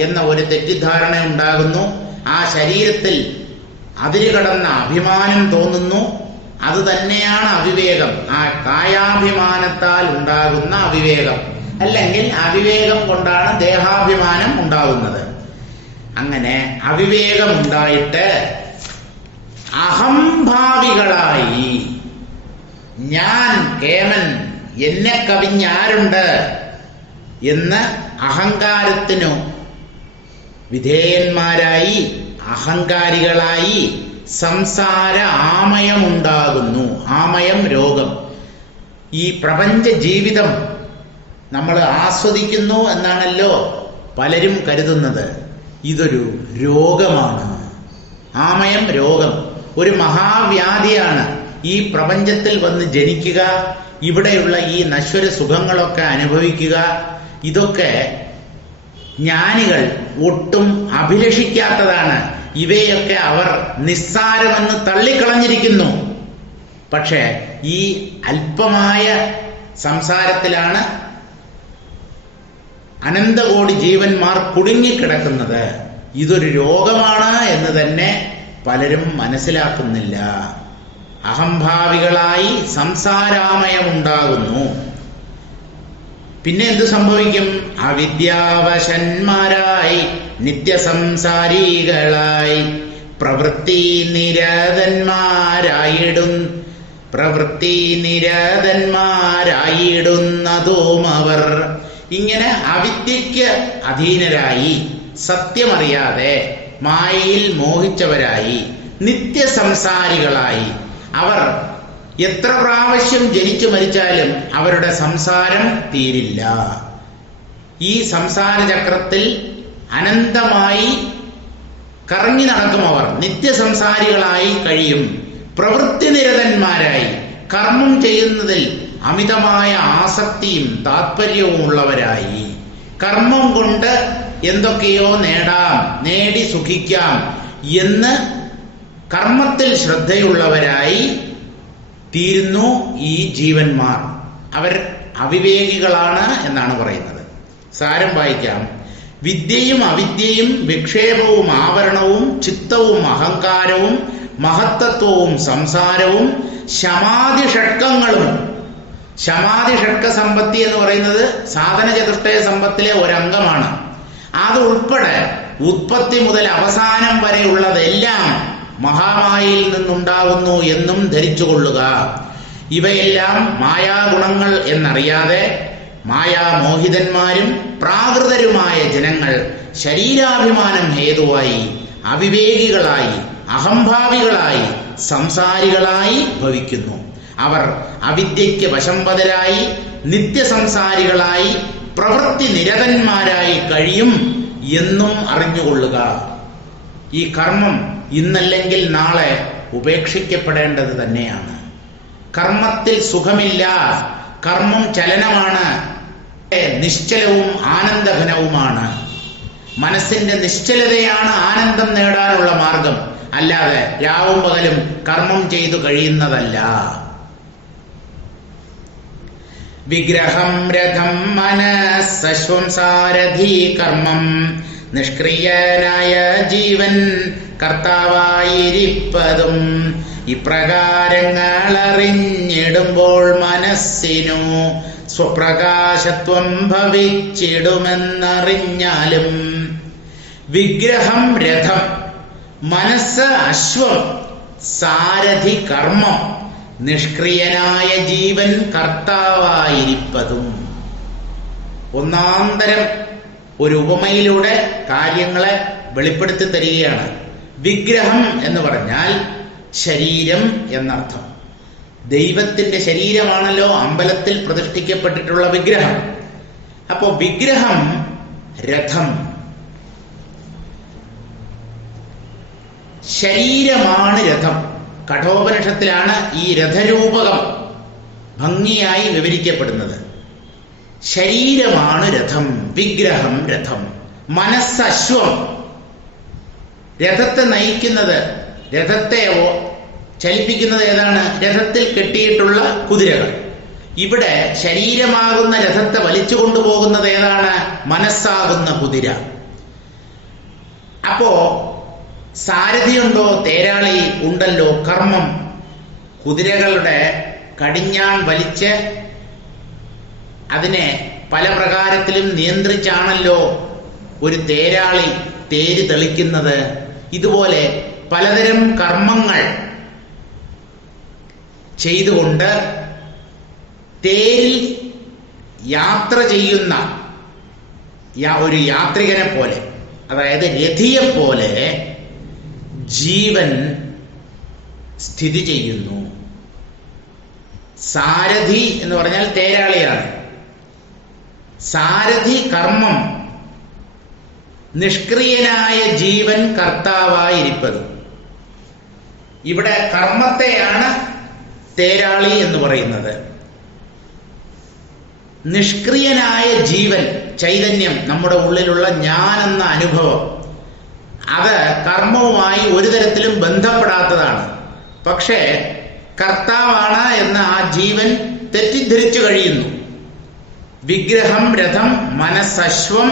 എന്ന ഒരു തെറ്റിദ്ധാരണ ഉണ്ടാകുന്നു. ആ ശരീരത്തിൽ അതിരുകടന്ന അഭിമാനം തോന്നുന്നു. അത് തന്നെയാണ് അവിവേകം. ആ കായാഭിമാനത്താൽ ഉണ്ടാകുന്ന അവിവേകം, അല്ലെങ്കിൽ അവിവേകം കൊണ്ടാണ് ദേഹാഭിമാനം ഉണ്ടാകുന്നത്. അങ്ങനെ അവിവേകം ഉണ്ടായിട്ട് അഹംഭാവികളായി, ഞാൻ കേമൻ, എന്നെ കവിഞ്ഞാരുണ്ട് എന്ന് അഹങ്കാരത്തിനു വിധേയന്മാരായി, അഹങ്കാരികളായി സംസാര ആമയമുണ്ടാകുന്നു. ആമയം രോഗം. ഈ പ്രപഞ്ച ജീവിതം നമ്മൾ ആസ്വദിക്കുന്നു എന്നാണല്ലോ പലരും കരുതുന്നത്. ഇതൊരു രോഗമാണ്. ആമയം രോഗം, ഒരു മഹാവ്യാധിയാണ്. ഈ പ്രപഞ്ചത്തിൽ വന്ന് ജനിക്കുക, ഇവിടെയുള്ള ഈ നശ്വര സുഖങ്ങളൊക്കെ അനുഭവിക്കുക, ഇതൊക്കെ ജ്ഞാനികൾ ഒട്ടും അഭിലഷിക്കാത്തതാണ്. ഇവയൊക്കെ അവർ നിസ്സാരമെന്ന് തള്ളിക്കളഞ്ഞിരിക്കുന്നു. പക്ഷേ ഈ അല്പമായ സംസാരത്തിലാണ് അനന്തകോടി ജീവന്മാർ കുടുങ്ങിക്കിടക്കുന്നത്. ഇതൊരു രോഗമാണ് എന്ന് തന്നെ പലരും മനസ്സിലാക്കുന്നില്ല. അഹംഭാവികളായി സംസാരാമയമുണ്ടാകുന്നു. പിന്നെ എന്ത് സംഭവിക്കും? അവിദ്യാവശന്മാരായി നിത്യസംസാരികളായി പ്രവൃത്തി നിരതന്മാരായിടുന്നതും അവർ. ഇങ്ങനെ അവിദ്യയ്ക്ക് അധീനരായി, സത്യമറിയാതെ മായയിൽ മോഹിച്ചവരായി, നിത്യസംസാരികളായി, അവർ എത്ര പ്രാവശ്യം ജനിച്ചു മരിച്ചാലും അവരുടെ സംസാരം തീരില്ല. ഈ സംസാര ചക്രത്തിൽ അനന്തമായി കറങ്ങി നടക്കും. അവർ നിത്യസംസാരികളായി കഴിയും. പ്രവൃത്തി നിരതന്മാരായി, കർമ്മം ചെയ്യുന്നതിൽ അമിതമായ ആസക്തിയും താത്പര്യവും ഉള്ളവരായി, കർമ്മം കൊണ്ട് എന്തൊക്കെയോ നേടാം, നേടി സുഖിക്കാം എന്ന് കർമ്മത്തിൽ ശ്രദ്ധയുള്ളവരായി തീരുന്നു ഈ ജീവന്മാർ. അവർ അവിവേകികളാണ് എന്നാണ് പറയുന്നത്. സാരം വായിക്കാം. വിദ്യയും അവിദ്യയും വിക്ഷേപവും ആവരണവും ചിത്തവും അഹങ്കാരവും മഹത്തത്വവും സംസാരവും ശമാധി ഷഡ്കങ്ങളും. ശമാധി ഷഡ്ക സമ്പത്തി എന്ന് പറയുന്നത് സാധന ചതുഷ്ടയ സമ്പത്തിലെ ഒരംഗമാണ്. അത് ഉൾപ്പെടെ ഉത്പത്തി മുതൽ അവസാനം വരെയുള്ളതെല്ലാം മഹാമായയിൽ നിന്നുണ്ടാകുന്നു എന്നും ധരിച്ചുകൊള്ളുക. ഇവയെല്ലാം മായാഗുണങ്ങൾ എന്നറിയാതെ മായാമോഹിതന്മാരും പ്രാകൃതരുമായ ജനങ്ങൾ ശരീരാഭിമാനം ഹേതുവായി അവിവേകികളായി, അഹംഭാവികളായി, സംസാരികളായി ഭവിക്കുന്നു. അവർ അവിദ്യയ്ക്ക് വശംവദരായി, നിത്യസംസാരികളായി, പ്രവൃത്തി നിരതന്മാരായി കഴിയും എന്നും അറിഞ്ഞുകൊള്ളുക. ഈ കർമ്മം ഇന്നല്ലെങ്കിൽ നാളെ ഉപേക്ഷിക്കപ്പെടേണ്ടത് തന്നെയാണ്. കർമ്മത്തിൽ സുഖമില്ല. കർമ്മം ചലനമാണ്, നിശ്ചലവും ആനന്ദഘനവുമാണ്. മനസ്സിന്റെ നിശ്ചലതയാണ് ആനന്ദം നേടാനുള്ള മാർഗം, അല്ലാതെ രാവും പകലും കർമ്മം ചെയ്തു കഴിയുന്നതല്ല. വിഗ്രഹം രഥം മനസ്സശ്വം സാരഥി കർമ്മം നിഷ്ക്രിയനായ ജീവൻ കർത്താവായിരിപ്പതും. ഇപ്രകാരങ്ങൾ അറിഞ്ഞിടുമ്പോൾ മനസ്സിനു സ്വപ്രകാശത്വം ഭവിച്ചിടുമെന്നറിഞ്ഞാലും. വിഗ്രഹം രഥം, മനസ്സ് അശ്വം, സാരഥി കർമ്മം, നിഷ്ക്രിയനായ ജീവൻ കർത്താവായിരിപ്പതും. ഒന്നാന്തരം ഒരു ഉപമയിലൂടെ കാര്യങ്ങളെ വെളിപ്പെടുത്തി തരികയാണ്. വിഗ്രഹം എന്ന് പറഞ്ഞാൽ ശരീരം എന്നർത്ഥം. ദൈവത്തിന്റെ ശരീരമാണല്ലോ അമ്പലത്തിൽ പ്രതിഷ്ഠിക്കപ്പെട്ടിട്ടുള്ള വിഗ്രഹം. അപ്പോ വിഗ്രഹം രഥം, ശരീരമാണ് രഥം. കഠോപനിഷത്തിലാണ് ഈ രഥരൂപകം ഭംഗിയായി വിവരിക്കപ്പെടുന്നത്. ശരീരമാണ് രഥം, വിഗ്രഹം രഥം. മനസ്സ് അശ്വം, രഥത്തെ നയിക്കുന്നത്, രഥത്തെ ചലിപ്പിക്കുന്നത് ഏതാണ്? രഥത്തിൽ കെട്ടിയിട്ടുള്ള കുതിരകൾ. ഇവിടെ ശരീരമാകുന്ന രഥത്തെ വലിച്ചു കൊണ്ടുപോകുന്നത് ഏതാണ്? മനസ്സാകുന്ന കുതിര. അപ്പോ സാരഥിയുണ്ടോ? തേരാളി ഉണ്ടല്ലോ. കർമ്മം, കുതിരകളുടെ കടിഞ്ഞാൺ വലിച്ച് അതിനെ പല പ്രകാരത്തിലും നിയന്ത്രിച്ചാണല്ലോ ഒരു തേരാളി തേര് തെളിക്കുന്നത്. ഇതുപോലെ പലതരം കർമ്മങ്ങൾ ചെയ്തുകൊണ്ട് തേരിൽ യാത്ര ചെയ്യുന്ന ഒരു യാത്രികനെ പോലെ, അതായത് രഥിയെപ്പോലെ ജീവൻ സ്ഥിതി ചെയ്യുന്നു. സാരഥി എന്ന് പറഞ്ഞാൽ തേരാളിയാണ്. സാരഥി കർമ്മം, നിഷ്ക്രിയനായ ജീവൻ കർത്താവായിരിപ്പത്. ഇവിടെ കർമ്മത്തെയാണ് തേരാളി എന്ന് പറയുന്നത്. നിഷ്ക്രിയനായ ജീവൻ, ചൈതന്യം, നമ്മുടെ ഉള്ളിലുള്ള ഞാൻ എന്ന അനുഭവം, അത് കർമ്മവുമായി ഒരു തരത്തിലും ബന്ധപ്പെടാത്തതാണ്. പക്ഷേ കർത്താവാണ് എന്ന് ആ ജീവൻ തെറ്റിദ്ധരിച്ചു കഴിയുന്നു. വിഗ്രഹം രഥം മനസ്സശ്വം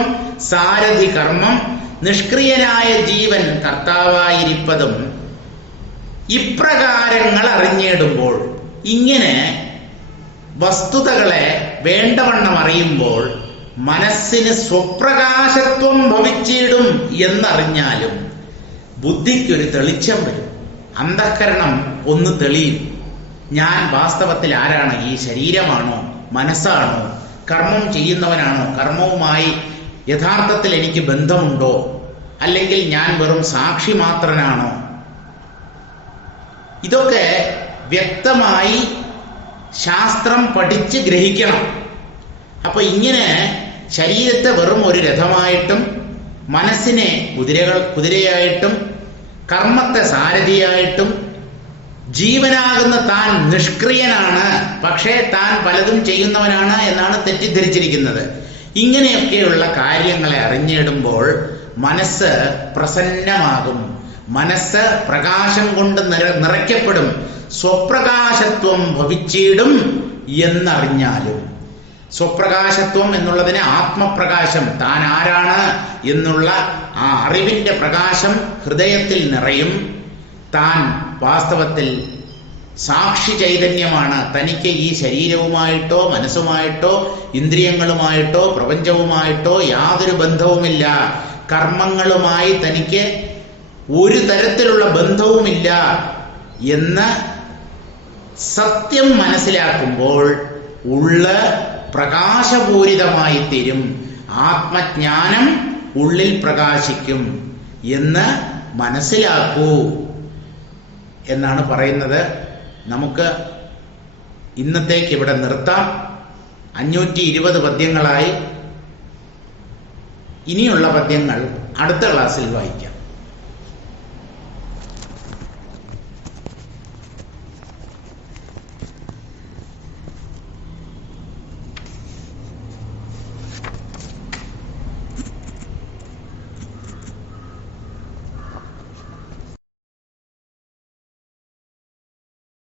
സാരഥി കർമ്മം, നിഷ്ക്രിയനായ ജീവൻ കർത്താവായിരിപ്പതും ഇപ്രകാരങ്ങൾ അറിഞ്ഞിടുമ്പോൾ, ഇങ്ങനെ വസ്തുതകളെ വേണ്ടവണ്ണം അറിയുമ്പോൾ മനസ്സിന് സ്വപ്രകാശത്വം ഭവിച്ചിടും എന്നറിഞ്ഞാലും ബുദ്ധിക്കൊരു തെളിച്ചം വരും. അന്ധഃകരണം ഒന്ന് തെളിയും. ഞാൻ വാസ്തവത്തിൽ ആരാണ്? ഈ ശരീരമാണോ, മനസ്സാണോ, കർമ്മം ചെയ്യുന്നവനാണോ, കർമ്മവുമായി യഥാർത്ഥത്തിൽ എനിക്ക് ബന്ധമുണ്ടോ, അല്ലെങ്കിൽ ഞാൻ വെറും സാക്ഷി മാത്രനാണോ? ഇതൊക്കെ വ്യക്തമായി ശാസ്ത്രം പഠിച്ച് ഗ്രഹിക്കണം. അപ്പൊ ഇങ്ങനെ ശരീരത്തെ വെറും ഒരു രഥമായിട്ടും മനസ്സിനെ കുതിരയായിട്ടും കർമ്മത്തെ സാരഥിയായിട്ടും ജീവനാകുന്ന താൻ നിഷ്ക്രിയനാണ്, പക്ഷേ താൻ പലതും ചെയ്യുന്നവനാണ് എന്നാണ് തെറ്റിദ്ധരിച്ചിരിക്കുന്നത്. ഇങ്ങനെയൊക്കെയുള്ള കാര്യങ്ങളെ അറിഞ്ഞിടുമ്പോൾ മനസ്സ് പ്രസന്നമാകും, മനസ്സ് പ്രകാശം കൊണ്ട് നിറയ്ക്കപ്പെടും. സ്വപ്രകാശത്വം ഭവിച്ചിടും എന്നറിഞ്ഞാലും, സ്വപ്രകാശത്വം എന്നുള്ളതിന് ആത്മപ്രകാശം, താൻ ആരാണ് എന്നുള്ള ആ അറിവിന്റെ പ്രകാശം ഹൃദയത്തിൽ നിറയും. താൻ വാസ്തവത്തിൽ സാക്ഷി ചൈതന്യമാണ്. തനിക്ക് ഈ ശരീരവുമായിട്ടോ മനസ്സുമായിട്ടോ ഇന്ദ്രിയങ്ങളുമായിട്ടോ പ്രപഞ്ചവുമായിട്ടോ യാതൊരു ബന്ധവുമില്ല. കർമ്മങ്ങളുമായി തനിക്ക് ഒരു തരത്തിലുള്ള ബന്ധവുമില്ല എന്ന് സത്യം മനസ്സിലാക്കുമ്പോൾ ഉള്ള് പ്രകാശപൂരിതമായി തീരും. ആത്മജ്ഞാനം ഉള്ളിൽ പ്രകാശിക്കും എന്ന് മനസ്സിലാക്കൂ എന്നാണ് പറയുന്നത്. നമുക്ക് ഇന്നത്തേക്ക് ഇവിടെ നിർത്താം. 520 പദ്യങ്ങളായി. ഇനിയുള്ള പദ്യങ്ങൾ അടുത്ത ക്ലാസ്സിൽ വായിക്കാം.